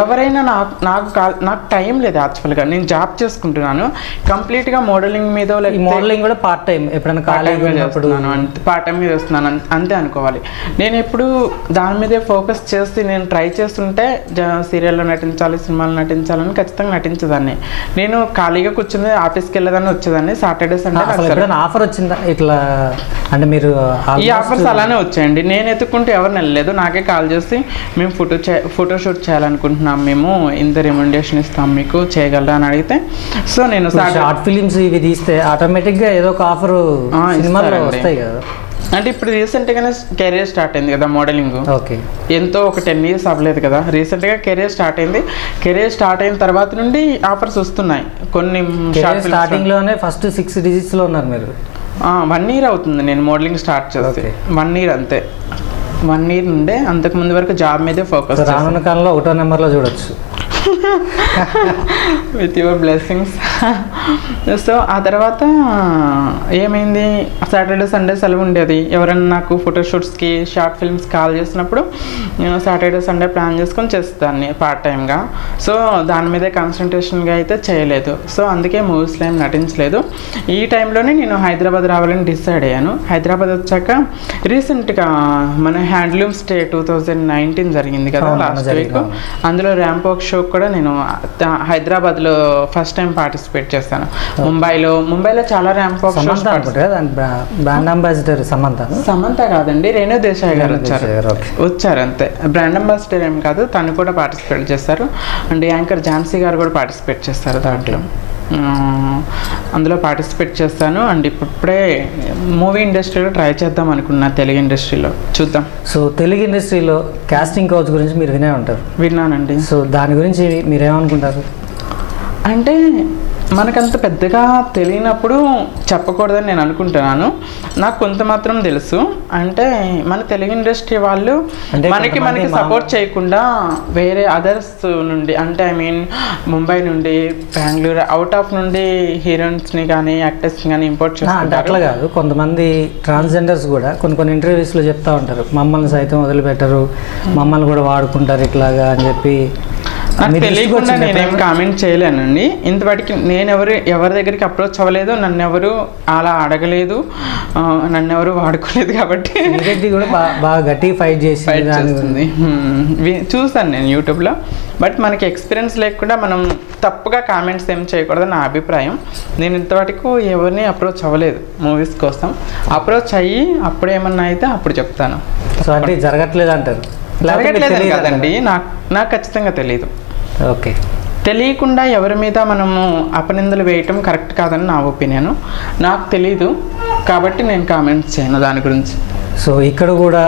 ఎవరైనా నాకు టైం లేదు యాక్చువల్గా. నేను జాబ్ చేసుకుంటున్నాను కంప్లీట్గా మోడలింగ్ మీద. మోడలింగ్ కూడా పార్ట్ టైం, ఎప్పుడైనా ఖాళీగా చేస్తున్నాను, పార్ట్ టైం మీద వస్తున్నాను అంతే అనుకోవాలి. నేను ఎప్పుడు దాని మీదే ఫోకస్ చేసి నేను ట్రై చేస్తుంటే సీరియల్లో నటించాలి, సినిమాలో నటించాలని ఖచ్చితంగా నటించేదాన్ని. నేను ఖాళీగా కూర్చుని ఆఫీస్కి వెళ్ళేదాన్ని, వచ్చేదాన్ని. సాటర్డే సండే ఆఫర్ వచ్చిందా ఇట్లా? అంటే మీరు ఈ ఆఫర్స్ అలానే వచ్చాయండి. నేను ఎత్తుకుంటే ఎవరిని వెళ్ళలేదు, నాకే కాల్ చేసి మేము ఫోటోషూట్ చేయాలనుకుంటున్నాం, మేము ఇంత రికమెండేషన్ ఇస్తాం, మీకు చేయగలరా అని అడిగితే. సో నేను షార్ట్ ఫిలిమ్స్ ఇవి తీస్తే ఆటోమేటిక్గా ఏదో ఒక ఆఫర్ సినిమాలో వస్తాయి కదా. అంటే ఇప్పుడు రీసెంట్గానే కెరీర్ స్టార్ట్ అయింది కదా మోడలింగ్. ఓకే, ఎంతో ఒక 10 years అవ్వలేదు కదా, రీసెంట్గా కెరీర్ స్టార్ట్ అయింది. కెరీర్ స్టార్ట్ అయిన తర్వాత నుండి ఆఫర్స్ వస్తున్నాయి కొన్ని. స్టార్టింగ్లోనే ఫస్ట్ 6 digitsలో ఉన్నారు మీరు. 1 year అవుతుంది నేను మోడలింగ్ స్టార్ట్ చేస్తే. 1 year అంతే, 1 year నుండే. అంతకుముందు వరకు జాబ్ మీదే ఫోకస్. రానున్న కాలంలో 1వ నెంబర్లో చూడొచ్చు విత్ యువర్ బ్లెస్సింగ్స్. సో ఆ తర్వాత ఏమైంది, సాటర్డే సండే సెలవు ఉండేది. ఎవరైనా నాకు ఫోటోషూట్స్కి, షార్ట్ ఫిల్మ్స్ కాల్ చేసినప్పుడు సాటర్డే సండే ప్లాన్ చేసుకొని చేస్తాను పార్ట్ టైమ్గా. సో దాని మీదే కాన్సన్ట్రేషన్గా అయితే చేయలేదు. సో అందుకే మూవీస్లో ఏం నటించలేదు. ఈ టైంలోనే నేను హైదరాబాద్ రావాలని డిసైడ్ అయ్యాను. హైదరాబాద్ వచ్చాక రీసెంట్గా మన హ్యాండ్లూమ్స్ డే 2019 జరిగింది కదా లాస్ట్ వీక్. అందులో ర్యాంపాక్ షో కూడా నేను హైదరాబాద్లో ఫస్ట్ టైం పార్టిసిపేట్ చేస్తాను. ముంబైలో చాలా ర్యాంపాక్ షోస్. బ్రాండ్ అంబాసిడర్ సమంత కాదండి, రేణు దేశాయ్ గారు వచ్చారు అంతే. బ్రాండ్ అంబాసిడర్ ఏం కాదు, తను కూడా పార్టిసిపేట్ చేస్తారు. అండ్ యాంకర్ ఝాన్సీ గారు కూడా పార్టిసిపేట్ చేస్తారు దాంట్లో. అందులో పార్టిసిపేట్ చేస్తాను. అండ్ ఇప్పుడే మూవీ ఇండస్ట్రీలో ట్రై చేద్దాం అనుకున్నా, తెలుగు ఇండస్ట్రీలో చూద్దాం. సో తెలుగు ఇండస్ట్రీలో కాస్టింగ్ కౌచ్ గురించి మీరు వినే ఉంటారు. విన్నానండి. సో దాని గురించి మీరేమనుకుంటారు? అంటే మనకంత పెద్దగా తెలియనప్పుడు చెప్పకూడదని నేను అనుకుంటున్నాను. నాకు కొంత మాత్రం తెలుసు. అంటే మన తెలుగు ఇండస్ట్రీ వాళ్ళు మనకి సపోర్ట్ చేయకుండా వేరే అదర్స్ నుండి, అంటే ఐ మీన్ ముంబై నుండి, బెంగళూరు, అవుట్ ఆఫ్ నుండి హీరోయిన్స్ని కానీ యాక్టర్స్ని కానీ ఇంపోర్ట్ చేస్తారు. అట్లా కాదు, కొంతమంది ట్రాన్స్జెండర్స్ కూడా కొన్ని ఇంటర్వ్యూస్లో చెప్తా ఉంటారు, మమ్మల్ని సైతం వదిలిపెట్టరు, మమ్మల్ని కూడా వాడుకుంటారు ఇట్లాగా అని చెప్పి. నాకు తెలియకుండా నేనేం కామెంట్ చేయలేనండి. ఇంతవాటికి నేను ఎవరి దగ్గరికి అప్రోచ్ అవ్వలేదు, నన్ను ఎవరు అలా అడగలేదు, నన్ను ఎవరు వాడుకోలేదు. కాబట్టి కూడా బాగా గట్టి ఫైట్ చేస్తుంది చూసాను నేను యూట్యూబ్లో. బట్ మనకి ఎక్స్పీరియన్స్ లేకుండా మనం తప్పుగా కామెంట్స్ ఏం చేయకూడదని నా అభిప్రాయం. నేను ఇంతవరకు ఎవరిని అప్రోచ్ అవ్వలేదు మూవీస్ కోసం. అప్రోచ్ అయ్యి అప్పుడు ఏమన్నా అయితే అప్పుడు చెప్తాను. సో అంటే జరగట్లేదు అంటారు? జరగట్లేదు కదండి, నాకు ఖచ్చితంగా తెలియదు. ఓకే, తెలియకుండా ఎవరి మీద మనము అపనిందలు వేయటం కరెక్ట్ కాదని నా ఒపీనియన్. నాకు తెలీదు కాబట్టి నేను కామెంట్స్ చేయను దాని గురించి. సో ఇక్కడ కూడా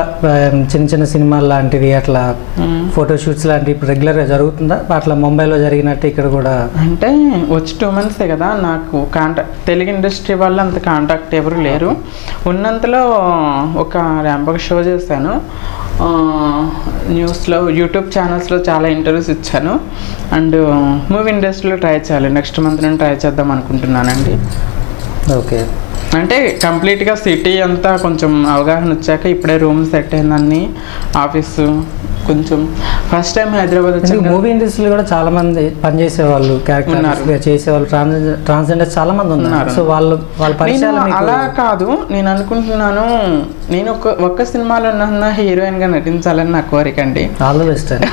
చిన్న చిన్న సినిమాలు లాంటివి అట్లా ఫోటోషూట్స్ లాంటివి ఇప్పుడు రెగ్యులర్గా జరుగుతుందా? అట్లా ముంబైలో జరిగినట్టు ఇక్కడ కూడా? అంటే వచ్చి 2 months కదా, నాకు తెలుగు ఇండస్ట్రీ వల్ల అంత కాంటాక్ట్ ఎవరు లేరు. ఉన్నంతలో ఒక ర్యాంపాక్ షో చేశాను, న్యూస్లో, యూట్యూబ్ ఛానల్స్లో చాలా ఇంటర్వ్యూస్ ఇచ్చాను. అండ్ మూవీ ఇండస్ట్రీలో ట్రై చేయాలి, నెక్స్ట్ మంత్ నేను ట్రై చేద్దాం అనుకుంటున్నానండి. ఓకే, అంటే కంప్లీట్గా సిటీ అంతా కొంచెం అవగాహన వచ్చాక ఇప్పుడే రూమ్ సెట్ అయిందని, ఆఫీసు కొంచెం ఫస్ట్ టైం హైదరాబాద్ వచ్చాను. మూవీ ఇండస్ట్రీలో కూడా చాలా మంది పనిచేసే వాళ్ళు, క్యారెక్టర్ చేసేవాళ్ళు, ట్రాన్స్జెండర్ చాలా మంది ఉన్నారు. సో వాళ్ళ పరిచయాలు అలా కాదు, నేను అనుకుంటున్నాను నేను ఒక్క సినిమాలో ఉన్న హీరోయిన్ గా నటించాలని నా కోరిక అండి. ఆల్ ది బెస్ట్ అండి.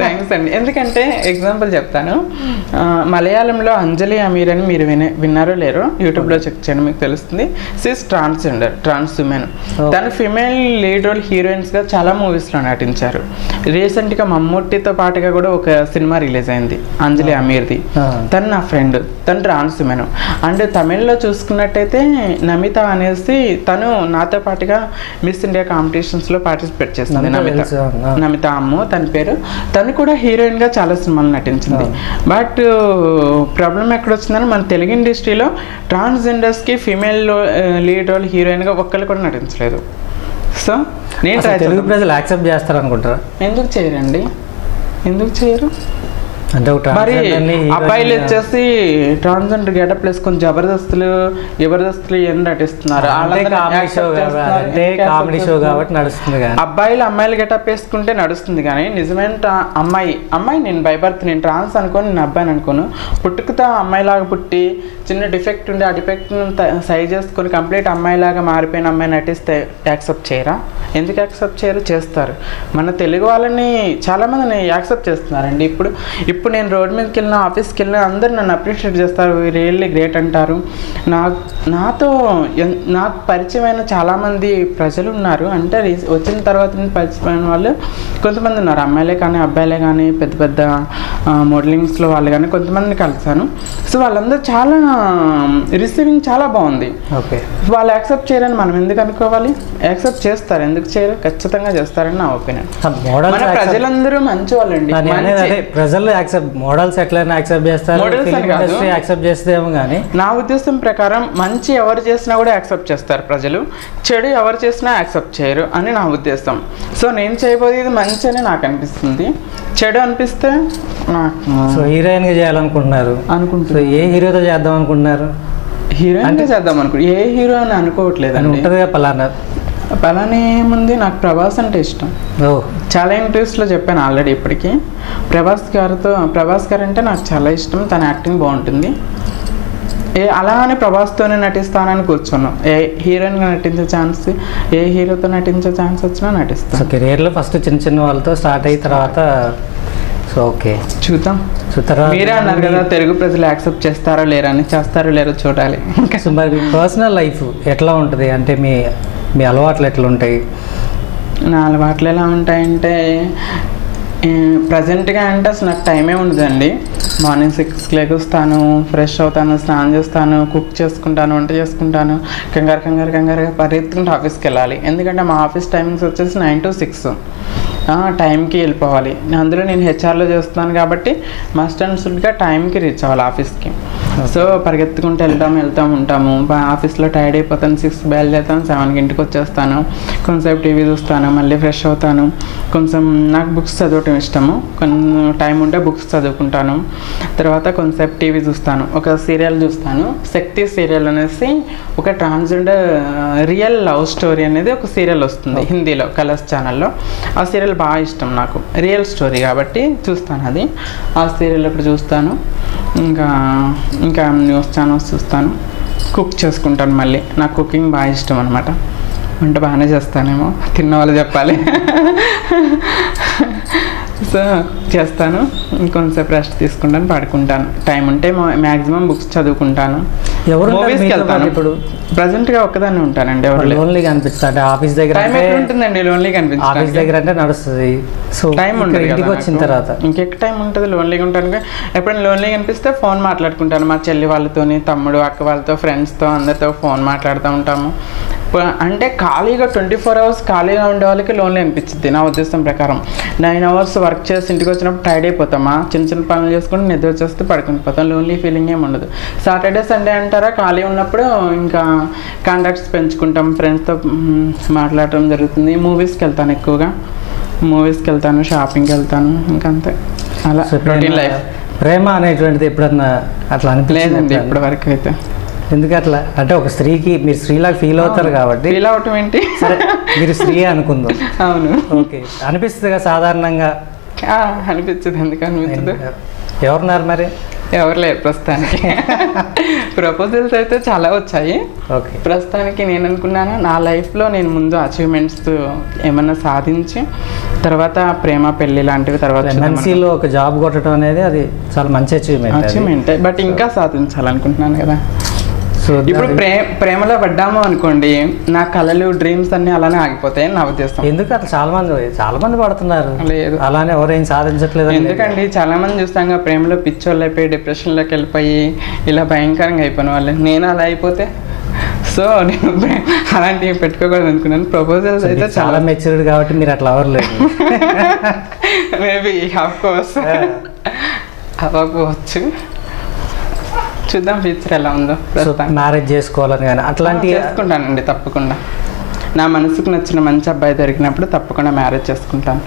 థ్యాంక్స్ అండి. ఎందుకంటే ఎగ్జాంపుల్ చెప్తాను, మలయాళంలో అంజలి అమీర్ అని మీరు విన్నారో లేరో, యూట్యూబ్లో చెక్ చేయండి మీకు తెలుస్తుంది. Sys transgender, trans women. తను ఫిమేల్ లీడ్ రోల్ హీరోయిన్స్గా చాలా మూవీస్లో నటించారు. రీసెంట్గా మమ్మూటితో పాటుగా కూడా ఒక సినిమా రిలీజ్ అయింది అంజలి అమీర్ది. తను నా ఫ్రెండ్, తను ట్రాన్స్ ఉమెన్. అండ్ తమిళ్లో చూసుకున్నట్టయితే నమిత అనేసి తను నాతో పాటుగా మిస్ ఇండియా కాంపిటీషన్స్లో పార్టిసిపేట్ చేస్తుంది. నమిత అమ్ము తన పేరు. తను కూడా హీరోయిన్గా చాలా సినిమాలు నటించింది. బట్ ప్రాబ్లం ఎక్కడ వచ్చిందని మన తెలుగు ఇండస్ట్రీలో ట్రాన్స్జెండర్స్కి ఫీమేల్ లీడ్ రోల్ హీరోయిన్గా ఒక్కళ్ళు కూడా నటించలేదు. సో నేను తెలుగు ప్రజలు యాక్సెప్ట్ చేస్తారు అనుకుంటారా? ఎందుకు చేయరండి, ఎందుకు చేయరు? అంటే మరి అబ్బాయిలు వచ్చేసి ట్రాన్స్జెండర్ గెటప్ వేసుకొని జబర్దస్తులు ఏం నటిస్తున్నారు. అబ్బాయిలు అమ్మాయిలు గెటప్ వేసుకుంటే నడుస్తుంది, కానీ నిజమైన అమ్మాయి నేను బై బర్త్ నేను ట్రాన్స్ అనుకోని నేను అబ్బాయిని అనుకోను, పుట్టుకతో అమ్మాయిలాగా పుట్టి చిన్న డిఫెక్ట్ ఉండి ఆ డిఫెక్ట్ను సైజ్ చేసుకొని కంప్లీట్ అమ్మాయిలాగా మారిపోయిన అమ్మాయి నటిస్తే యాక్సెప్ట్ చేయరా? ఎందుకు యాక్సెప్ట్ చేయరు? చేస్తారు. మన తెలుగు వాళ్ళని చాలామందిని యాక్సెప్ట్ చేస్తున్నారండి. ఇప్పుడు నేను రోడ్ మీదకి వెళ్ళిన, ఆఫీస్కి వెళ్ళిన అందరూ నన్ను అప్రిషియేట్ చేస్తారు, రియల్లీ గ్రేట్ అంటారు. నాకు పరిచయమైన చాలామంది ప్రజలు ఉన్నారు. అంటే వచ్చిన తర్వాత పరిచయమైన వాళ్ళు కొంతమంది ఉన్నారు, అమ్మాయిలే కానీ అబ్బాయిలే కానీ పెద్ద పెద్ద మోడలింగ్స్లో వాళ్ళు కానీ కొంతమందిని కలిసాను. సో వాళ్ళందరూ చాలా రిసీవింగ్ చాలా బాగుంది. ఓకే, వాళ్ళు యాక్సెప్ట్ చేయరని మనం ఎందుకు అనుకోవాలి? యాక్సెప్ట్ చేస్తారు, ఎందుకు చేయరు? ఖచ్చితంగా చేస్తారని నా ఒపీనియన్. మన ప్రజలందరూ మంచి వాళ్ళండి. ప్రజలు మోడల్స్ ఎట్లయినా యాక్సెప్ట్ చేస్తారు, యాక్సెప్ట్ చేస్తేమో కానీ నా ఉద్దేశం ప్రకారం మంచి ఎవరు చేసినా కూడా యాక్సెప్ట్ చేస్తారు ప్రజలు, చెడు ఎవరు చేసినా యాక్సెప్ట్ చేయరు అని నా ఉద్దేశం. సో నేను చేయబోయేది మంచి అని నాకు అనిపిస్తుంది, చెడు అనిపిస్తే సో హీరోయిన్గా చేయాలనుకుంటున్నారు. ఏ హీరోతో చేద్దాం అనుకుంటున్నారు? హీరోయిన్గా చేద్దాం అనుకుంటు, ఏ హీరో అని అనుకోవట్లేదు అని ఉంటుందిగా పలానా ఏముంది. నాకు ప్రభాస్ అంటే ఇష్టం, చాలా ఇంటర్వ్యూస్లో చెప్పాను ఆల్రెడీ. ఇప్పటికీ ప్రభాస్ గారు అంటే నాకు చాలా ఇష్టం, తన యాక్టింగ్ బాగుంటుంది. అలా అని ప్రభాస్తోనే నటిస్తానని కూర్చున్నాను. ఏ హీరోయిన్గా నటించే ఛాన్స్, ఏ హీరోతో నటించే ఛాన్స్ వచ్చినా నటిస్తాను. కెరియర్లో ఫస్ట్ చిన్న వాళ్ళతో స్టార్ట్ అయిన తర్వాత సో ఓకే చూద్దాం. సో తర్వాత మీరే అన్నారు కదా తెలుగు ప్రజలు యాక్సెప్ట్ చేస్తారో లేరో అని, చేస్తారో లేరో చూడాలి. సో మరి మీ పర్సనల్ లైఫ్ ఎట్లా ఉంటుంది? అంటే మీ అలవాట్లు ఎట్లా ఉంటాయి? నా అలవాట్లు ఎలా ఉంటాయంటే ప్రజెంట్గా అంటే అసలు నాకు టైమే ఉండదండి. మార్నింగ్ 6కి లెగుస్తాను, ఫ్రెష్ అవుతాను, స్నానం చేస్తాను, కుక్ చేసుకుంటాను, వంట చేసుకుంటాను, కంగారుగా పరిగెత్తుకుంటూ ఆఫీస్కి వెళ్ళాలి. ఎందుకంటే మా ఆఫీస్ టైమింగ్స్ వచ్చేసి 9 to 6 టైంకి వెళ్ళిపోవాలి. అందులో నేను హెచ్ఆర్లో చేస్తున్నాను కాబట్టి మస్ట్ అండ్ షుడ్గా టైంకి రీచ్ అవ్వాలి ఆఫీస్కి. సో పరిగెత్తుకుంటూ వెళ్తూ ఉంటాము. ఆఫీస్లో టైర్డ్ అయిపోతాను, 6 బయలుదేరుతాను, 7కి ఇంటికి వచ్చేస్తాను, కొంచెంసేపు టీవీ చూస్తాను, మళ్ళీ ఫ్రెష్ అవుతాను. కొంచెం నాకు బుక్స్ చదవటం ఇష్టము, కొంచెం టైం ఉంటే బుక్స్ చదువుకుంటాను. తర్వాత కొంచెంసేపు టీవీ చూస్తాను, ఒక సీరియల్ చూస్తాను, శక్తి సీరియల్ అనేసి ఒక ట్రాన్స్జెండర్ రియల్ లవ్ స్టోరీ అనేది ఒక సీరియల్ వస్తుంది హిందీలో కలర్స్ ఛానల్లో. ఆ సీరియల్ బాగా ఇష్టం నాకు, రియల్ స్టోరీ కాబట్టి చూస్తాను అది. ఆ సీరియల్ ఇప్పుడు చూస్తాను. ఇంకా న్యూస్ ఛానల్స్ చూస్తాను, కుక్ చేసుకుంటాను. మళ్ళీ నాకు కుకింగ్ బాగా ఇష్టం అనమాట. వంట బాగానే చేస్తానేమో, తిన్న వాళ్ళు చెప్పాలి. సో చేస్తాను, ఇంకొంచెంసేపు రెస్ట్ తీసుకుంటాను, పడుకుంటాను. టైం ఉంటే మ్యాక్సిమం బుక్స్ చదువుకుంటాను, మూవీస్కి వెళ్తాను. ఇప్పుడు ప్రజెంట్గా ఒక్కదాన్ని ఉంటానండి. ఎవరు లోన్లీగా అనిపిస్తుంది ఆఫీస్ దగ్గర ఉంటుందండి, లోన్లీగా అనిపిస్తుంది. ఆఫీస్ దగ్గర అంటే నడుస్తుంది, సో టైం ఉంటుంది. ఇంటికి వచ్చిన తర్వాత ఇంకెక్క టైం ఉంటుంది లోన్లీగా ఉంటాను. ఎప్పుడైనా లోన్లీగా అనిపిస్తే ఫోన్ మాట్లాడుకుంటాను మా చెల్లి వాళ్ళతోని, తమ్ముడు అక్క వాళ్ళతో, ఫ్రెండ్స్తో, అందరితో ఫోన్ మాట్లాడుతూ ఉంటాము. అంటే ఖాళీగా 24 hours ఖాళీగా ఉండే వాళ్ళకి లోన్లీ అనిపించింది నా ఉద్దేశం ప్రకారం. 9 hours వర్క్ చేసి ఇంటికి వచ్చినప్పుడు టైర్డ్ అయిపోతామా, చిన్న పనులు చేసుకుంటే నిద్ర వచ్చేస్తే పడుకుని పోతాం, లోన్లీ ఫీలింగ్ ఏమి ఉండదు. సాటర్డే సండే అంటారా ఖాళీ ఉన్నప్పుడు ఇంకా కాంటాక్ట్స్ పెంచుకుంటాం, ఫ్రెండ్స్తో మాట్లాడటం జరుగుతుంది. మూవీస్కి వెళ్తాను, ఎక్కువగా మూవీస్కి వెళ్తాను, షాపింగ్కి వెళ్తాను, ఇంకంతే. అలా రొటీన్ లైఫ్. ప్రేమ అనేటువంటిది ఎప్పుడన్నా అట్లా అనిపించలేదండి ఇప్పటి వరకు అయితే. ఎందుకు అట్లా? అంటే ఒక స్త్రీకి మీరు స్త్రీలాగా ఫీల్ అవుతారు కాబట్టి. ఫీల్ అవటం ఏంటి, సరే మీరు స్త్రీ అనుకుందాం. అవును, ఓకే, అనిపిస్తుందిగా సాధారణంగా? అనిపించదు. ఎందుకు అనిపించదు? ఎవరున్నారు మరి? ఎవరు లేరు ప్రస్తుతానికి. ప్రపోజల్స్ అయితే చాలా వచ్చాయి. ఓకే, ప్రస్తుతానికి నేను అనుకున్నాను నా లైఫ్లో నేను ముందు అచీవ్మెంట్స్ ఏమన్నా సాధించి తర్వాత ప్రేమ పెళ్లి లాంటివి తర్వాత ఎంఎన్సీలో ఒక జాబ్ కొట్టడం అనేది అది చాలా మంచి అచీవ్మెంట్. బట్ ఇంకా సాధించాలనుకుంటున్నాను కదా. సో ఇప్పుడు ప్రేమలో పడ్డాము అనుకోండి, నా కళలు డ్రీమ్స్ అన్ని అలానే ఆగిపోతాయి నా ఉద్దేశం. ఎందుకు అట్లా? చాలా మంది పడుతున్నారు. లేదు, అలానే ఎవరేం సాధించట్లేదు. ఎందుకండి చాలా మంది చూస్తాం ప్రేమలో పిచ్చోళ్ళు అయిపోయి డిప్రెషన్లోకి వెళ్ళిపోయి ఇలా భయంకరంగా అయిపోయిన వాళ్ళు. నేను అలా అయిపోతే సో నేను అలాంటివి పెట్టుకోకూడదు అనుకున్నాను. ప్రపోజల్స్ అయితే చాలా మెచ్యూర్డ్ కాబట్టి మీరు అట్లా అవ్వలేదు. మేబీ ఆఫ్ కోర్స్ అవ్వకపోవచ్చు, చూద్దాం ఫ్యూచర్ ఎలా ఉందో. మ్యారేజ్ చేసుకోవాలని కానీ అట్లాంటి చేసుకుంటానండి తప్పకుండా. నా మనసుకు నచ్చిన మంచి అబ్బాయి దొరికినప్పుడు తప్పకుండా మ్యారేజ్ చేసుకుంటాను.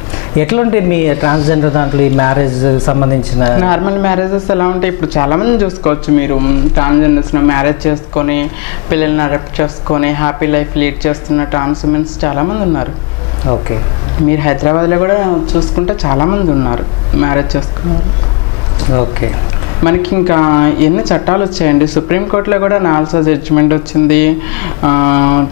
ఎట్లుంటే మీ ట్రాన్స్జెండర్ దాంట్లో ఈ మ్యారేజ్ సంబంధించిన నార్మల్ మ్యారేజెస్ ఎలా ఉంటాయి? ఇప్పుడు చాలామంది చూసుకోవచ్చు మీరు, ట్రాన్స్జెండర్స్ని మ్యారేజ్ చేసుకొని పిల్లల్ని అడాప్ట్ చేసుకొని హ్యాపీ లైఫ్ లీడ్ చేస్తున్న ట్రాన్స్ ఉమెన్స్ చాలామంది ఉన్నారు. ఓకే, మీరు హైదరాబాద్లో కూడా చూసుకుంటే చాలామంది ఉన్నారు మ్యారేజ్ చేసుకున్నారు. ఓకే, మనకి ఇంకా ఎన్ని చట్టాలు వచ్చాయండి. సుప్రీంకోర్టులో కూడా నాల్సా జడ్జిమెంట్ వచ్చింది,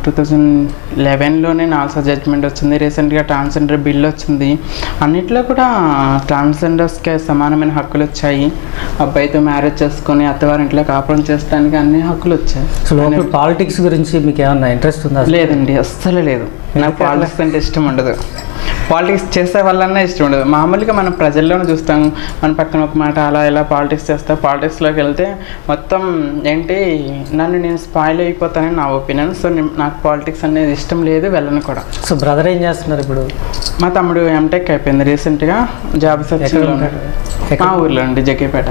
2011లోనే నాల్సా జడ్జిమెంట్ వచ్చింది. రీసెంట్గా ట్రాన్స్జెండర్ బిల్ వచ్చింది. అన్నిట్లో కూడా ట్రాన్స్జెండర్స్కి సమానమైన హక్కులు వచ్చాయి. అబ్బాయితో మ్యారేజ్ చేసుకొని అత్తవారింట్లో కాపురం చేస్తానికి అన్ని హక్కులు వచ్చాయి. సో లోపల పాలిటిక్స్ గురించి మీకు ఏమన్నా ఇంట్రెస్ట్ ఉందా? లేదండి, అస్సలు లేదు. నాకు పాలిటిక్స్ అంటే ఇష్టం ఉండదు. పాలిటిక్స్ చేసే వాళ్ళన్నా ఇష్టం ఉండదు. మామూలుగా మనం ప్రజల్లోనే చూస్తాం, మన పక్కన ఒక మాట అలా ఇలా పాలిటిక్స్ చేస్తా. పాలిటిక్స్లోకి వెళ్తే మొత్తం ఏంటి నేను స్పాయిల్ అయిపోతానని నా ఒపీనియన్. సో నాకు పాలిటిక్స్ అనేది ఇష్టం లేదు, వెళ్ళను కూడా. సో బ్రదర్ ఏం చేస్తున్నారు ఇప్పుడు? మా తమ్ముడు ఎంటెక్ అయిపోయింది రీసెంట్గా, జాబ్ సెర్చ్లో ఉన్నాడు. మా ఊర్లో అండి, జగ్గేపేట.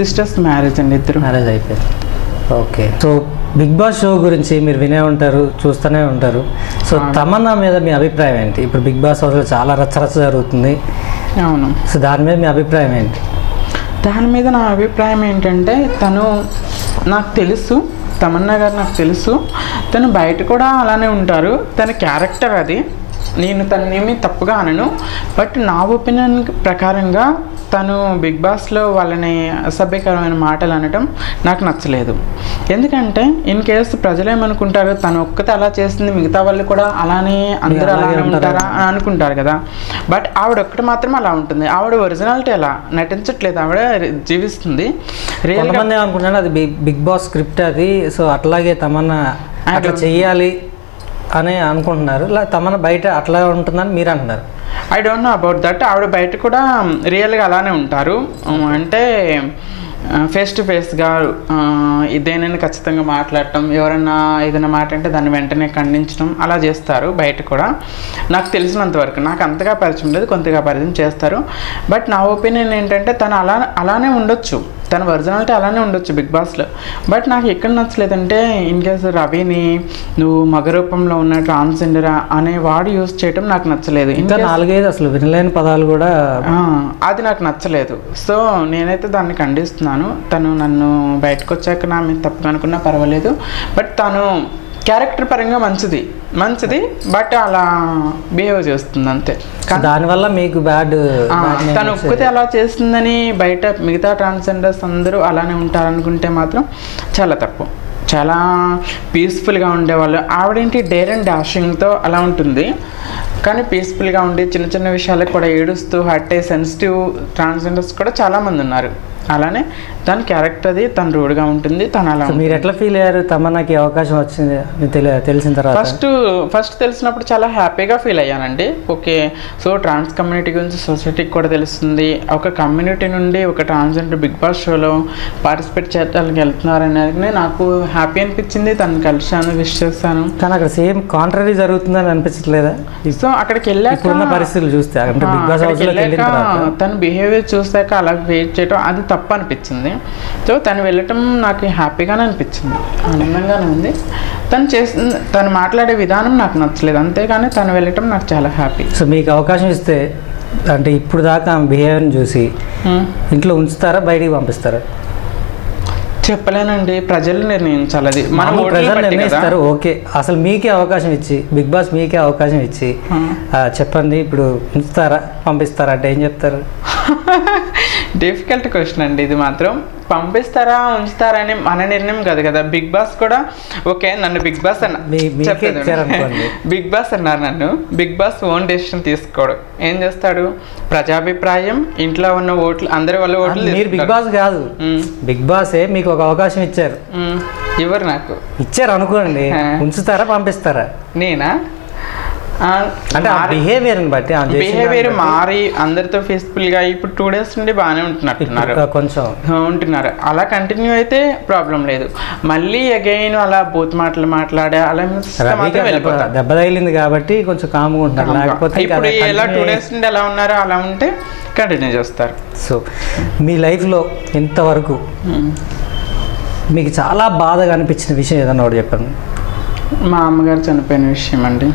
సిస్టర్స్ మ్యారేజ్ అండి, ఇద్దరు మ్యారేజ్ అయిపోయింది. Okay, so Big Boss show గురించి మీరు వినే ఉంటారు, చూస్తూనే ఉంటారు. సో తమన్నా మీద మీ అభిప్రాయం ఏంటి? ఇప్పుడు బిగ్ బాస్ హౌస్లో చాలా రచ్చరచ్చ జరుగుతుంది. అవును, సో దాని మీద మీ అభిప్రాయం ఏంటి? దాని మీద నా అభిప్రాయం ఏంటంటే, తను నాకు తెలుసు, తమన్నా గారు నాకు తెలుసు, తను బయట కూడా అలానే ఉంటారు. తన క్యారెక్టర్ అది, నేను తనేమి తప్పుగా అనను. బట్ నా ఒపీనియన్ ప్రకారంగా తను బిగ్ బాస్లో వాళ్ళని అసభ్యకరమైన మాటలు అనటం నాకు నచ్చలేదు. ఎందుకంటే ఇన్ కేసు ప్రజలు ఏమనుకుంటారు, తను ఒక్కతే అలా చేసింది, మిగతా వాళ్ళు కూడా అలానే అందరూ అలానే ఉంటారా అని అనుకుంటారు కదా. బట్ ఆవిడ ఒక్కటి మాత్రం అలా ఉంటుంది. ఆవిడ ఒరిజినాలిటీ అలా నటించట్లేదు, ఆవిడ జీవిస్తుంది. రియల్గా అనుకుంటున్నాను అది బిగ్ బాస్ స్క్రిప్ట్ అది. సో అట్లాగే తమన్నా అట్లా చెయ్యాలి అని అనుకుంటున్నారు. తమన్నా బయట అట్లా ఉంటుందని మీరు అంటున్నారు. I don't know about that. ఆవిడ బయట కూడా రియల్గా అలానే ఉంటారు. అంటే ఫేస్ టు ఫేస్గా ఇదేనని ఖచ్చితంగా మాట్లాడటం, ఎవరన్నా ఏదైనా మాట అంటే దాన్ని వెంటనే ఖండించడం అలా చేస్తారు బయట కూడా. నాకు తెలిసినంతవరకు, నాకు అంతగా పరిచయం లేదు, కొంతగా పరిచయం చేస్తారు. బట్ నా ఒపీనియన్ ఏంటంటే తను అలానే ఉండొచ్చు, తన ఒరిజినాలిటీ అలానే ఉండొచ్చు బిగ్ బాస్లో. బట్ నాకు ఎక్కడ నచ్చలేదంటే, ఇన్ కేసు రవిని నువ్వు మగ రూపంలో ఉన్న ట్రాన్స్జెండర్ అనే వాడు యూజ్ చేయడం నాకు నచ్చలేదు. ఇంకా 4-5 అసలు వినలేని పదాలు కూడా, అది నాకు నచ్చలేదు. సో నేనైతే దాన్ని ఖండిస్తున్నాను. తను నన్ను బయటకు వచ్చాక నా మీద తప్పుగా అనుకున్నా పర్వాలేదు. బట్ తను క్యారెక్టర్ పరంగా మంచిది, బట్ అలా బిహేవ్ చేస్తుంది అంతే. దానివల్ల మీకు బ్యాడ్, తను ఒక్కతే అలా చేస్తుందని బయట మిగతా ట్రాన్స్జెండర్స్ అందరూ అలానే ఉంటారనుకుంటే మాత్రం చాలా తప్పు. చాలా పీస్ఫుల్గా ఉండేవాళ్ళు. ఆవిడేంటి డేర్ అండ్ డాషింగ్తో అలా ఉంటుంది, కానీ పీస్ఫుల్గా ఉండి చిన్న చిన్న విషయాలకు కూడా ఏడుస్తూ హర్ట్ అయ్యి సెన్సిటివ్ ట్రాన్స్జెండర్స్ కూడా చాలామంది ఉన్నారు. అలానే దాని క్యారెక్టర్ అది, తను రూడ్గా ఉంటుంది, తను అలా. మీరు ఎట్లా ఫీల్ అయ్యారు తమన్నాకి అవకాశం వచ్చింది తెలిసిన తర్వాత? ఫస్ట్ తెలిసినప్పుడు చాలా హ్యాపీగా ఫీల్ అయ్యానండి. ఓకే, సో ట్రాన్స్ కమ్యూనిటీ గురించి సొసైటీకి కూడా తెలుస్తుంది. ఒక కమ్యూనిటీ నుండి ఒక ట్రాన్స్జెండర్ బిగ్ బాస్ షోలో పార్టిసిపేట్ చేయడానికి వెళ్తున్నారు అనేది నాకు హ్యాపీ అనిపించింది. తను కలిసాను, విష్ చేస్తాను. కానీ అక్కడ సేమ్ కాంట్రరీ జరుగుతుందని అనిపించట్లేదా? సో అక్కడికి వెళ్ళాక పరిస్థితులు చూస్తే తన బిహేవియర్ చూసాక అలా వెయిట్ చేయడం అది తప్పు అనిపించింది. సో తను వెళ్ళటం నాకు హ్యాపీగానే అనిపించింది, ఆనందంగానే ఉంది. తను మాట్లాడే విధానం నాకు నచ్చలేదు, అంతేగాని తను వెళ్ళటం నాకు చాలా హ్యాపీ. సో మీకు అవకాశం ఇస్తే, అంటే ఇప్పుడు దాకా బిహేవియర్ని చూసి ఇంట్లో ఉంచుతారా, బయటికి పంపిస్తారా? చెప్పలేనండి, ప్రజలు నిర్ణయించాలి. అది మన మామూలు ప్రజలు నిర్ణయిస్తారు. ఓకే, అసలు మీకే అవకాశం ఇచ్చి, బిగ్ బాస్ మీకే అవకాశం ఇచ్చి చెప్పండి ఇప్పుడు ఉంచుతారా పంపిస్తారా అంటే ఏం చెప్తారు? డిఫికల్ట్ క్వశ్చన్ అండి ఇది మాత్రం. పంపిస్తారా ఉంచుతారా అని మన నిర్ణయం కాదు కదా. బిగ్ బాస్ కూడా ఓకే, నన్ను బిగ్ బాస్ బిగ్ బాస్ అన్నారు నన్ను. బిగ్ బాస్ ఓన్ డెసిషన్ తీసుకోడు. ఏం చేస్తాడు, ప్రజాభిప్రాయం, ఇంట్లో ఉన్న ఓట్లు, అందరి వల్ల ఓట్లు. మీరు బిగ్ బాస్ కాదు, బిగ్ బాసే మీకు ఒక అవకాశం ఇచ్చారు. ఎవరు నాకు ఇచ్చారు అనుకోండి, ఉంచుతారా పంపిస్తారా? నేనా అంటే బిహేవియర్ మారి అందరితో పీస్ఫుల్ గా ఇప్పుడు 2 days నుండి బాగానే కొంచెం ఉంటున్నారు. అలా కంటిన్యూ అయితే ప్రాబ్లం లేదు. మళ్ళీ అగైన్ అలా బూత్ మాటలు మాట్లాడే అలా దెబ్బ తగిలింది కాబట్టి కొంచెం కామ్గా ఉంటున్నారు. లేకపోతే ఇప్పుడు ఎలా 2 days నుండి ఎలా ఉన్నారో అలా ఉంటే కంటిన్యూ చేస్తారు. సో మీ లైఫ్లో ఇంతవరకు మీకు చాలా బాధగా అనిపించిన విషయం ఏదన్నా ఒకటి చెప్పండి. మా అమ్మగారు చనిపోయిన విషయం అండి.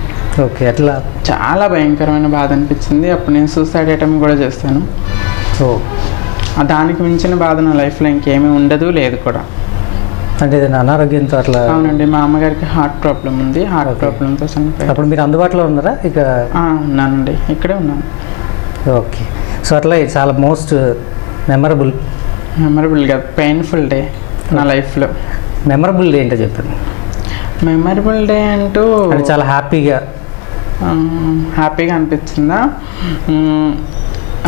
ఓకే, అట్లా చాలా భయంకరమైన బాధ అనిపించింది. అప్పుడు నేను సూసైడ్ అటెంప్ట్ కూడా చేస్తాను. సో దానికి మించిన బాధ నా లైఫ్లో ఇంకేమీ ఉండదు, లేదు కూడా. అంటే ఏదైనా అనారోగ్యంతో అట్లా? అవునండి, మా అమ్మగారికి హార్ట్ ప్రాబ్లం ఉంది. హార్ట్ ప్రాబ్లంతో చనిపోయారు. అప్పుడు మీరు అందుబాటులో ఉన్నారా? ఇక ఉన్నానండి, ఇక్కడే ఉన్నాను. ఓకే, సో అట్లా చాలా మోస్ట్ మెమరబుల్ కాదు, పెయిన్ఫుల్ డే నా లైఫ్లో. మెమరబుల్ డే ఏంటో చెప్పండి. మెమరబుల్ డే అంటూ చాలా హ్యాపీగా అనిపించిందా?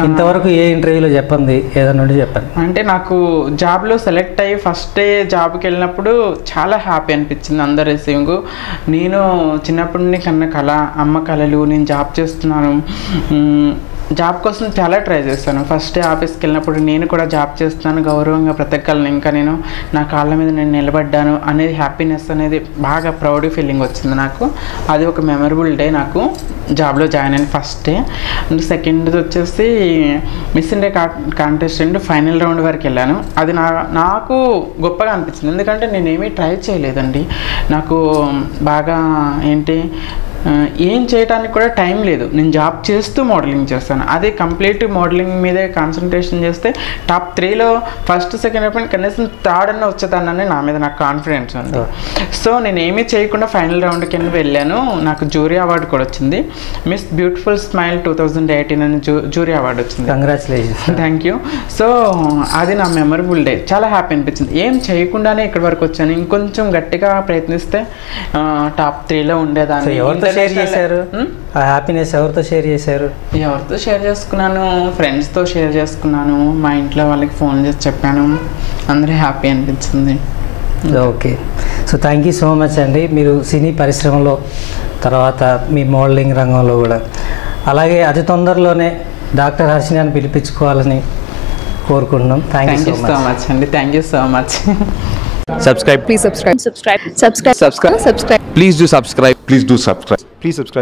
ఇంతవరకు ఏ ఇంటర్వ్యూలో చెప్పండి, ఏదైనా ఉండి చెప్పండి. అంటే నాకు జాబ్లో సెలెక్ట్ అయ్యి ఫస్ట్ డే జాబ్కి వెళ్ళినప్పుడు చాలా హ్యాపీ అనిపించింది. అందరు రిసీవింగ్, నేను చిన్నప్పటి నుండి కన్న కళ, అమ్మ కళలు, నేను జాబ్ చేస్తున్నాను. జాబ్ కోసం చాలా ట్రై చేస్తాను. ఫస్ట్ డే ఆఫీస్కి వెళ్ళినప్పుడు నేను కూడా జాబ్ చేస్తున్నాను, గౌరవంగా బ్రతకాలను, ఇంకా నేను నా కాళ్ళ మీద నేను నిలబడ్డాను అనేది హ్యాపీనెస్ అనేది బాగా ప్రౌడ్ ఫీలింగ్ వచ్చింది నాకు. అది ఒక మెమరబుల్ డే నాకు జాబ్లో జాయిన్ అయిన ఫస్ట్ డే. అండ్ సెకండ్ది వచ్చేసి miss India contestant final round వరకు వెళ్ళాను. అది నాకు గొప్పగా అనిపించింది. ఎందుకంటే నేనేమీ ట్రై చేయలేదండి. నాకు బాగా ఏం చేయడానికి కూడా టైం లేదు. నేను జాబ్ చేస్తూ మోడలింగ్ చేస్తాను. అదే కంప్లీట్ మోడలింగ్ మీదే కాన్సన్ట్రేషన్ చేస్తే టాప్ 3లో ఫస్ట్ సెకండ్ అయిపోయిన కనీసం థర్డ్ అన్న వచ్చేదాన్ని నా మీద నాకు కాన్ఫిడెన్స్ ఉంది. సో నేను ఏమీ చేయకుండా ఫైనల్ రౌండ్కి వెళ్ళాను. నాకు జ్యూరీ అవార్డు కూడా వచ్చింది. మిస్ బ్యూటిఫుల్ స్మైల్ 2018 అని జ్యూరీ అవార్డు వచ్చింది. కంగ్రాచులేషన్స్. Thank you. సో అది నా మెమరబుల్ డే. చాలా హ్యాపీ అనిపించింది. ఏం చేయకుండానే ఇక్కడి వరకు వచ్చాను. ఇంకొంచెం గట్టిగా ప్రయత్నిస్తే టాప్ 3లో ఉండేదాన్ని. షేర్ చేశారు ఆ హ్యాపీనెస్? ఎవరితో షేర్ చేశారు? ఎవరితో షేర్ చేసుకున్నాను, ఫ్రెండ్స్తో షేర్ చేసుకున్నాను. మా ఇంట్లో వాళ్ళకి ఫోన్ చేసి చెప్పాను. అందరూ హ్యాపీ అనిపించింది. Okay, so thank you so much అండి. మీరు సినీ పరిశ్రమలో, తర్వాత మీ మోడలింగ్ రంగంలో కూడా, అలాగే అతి తొందరలోనే డాక్టర్ హర్షిని అని పిలిపించుకోవాలని కోరుకుంటున్నాం. థ్యాంక్ యూ సో మచ్ అండి. Thank you so much. Subscribe. Please subscribe. Subscribe. Subscribe. Subscribe. Subscribe. Please do subscribe. Please do subscribe. Please subscribe.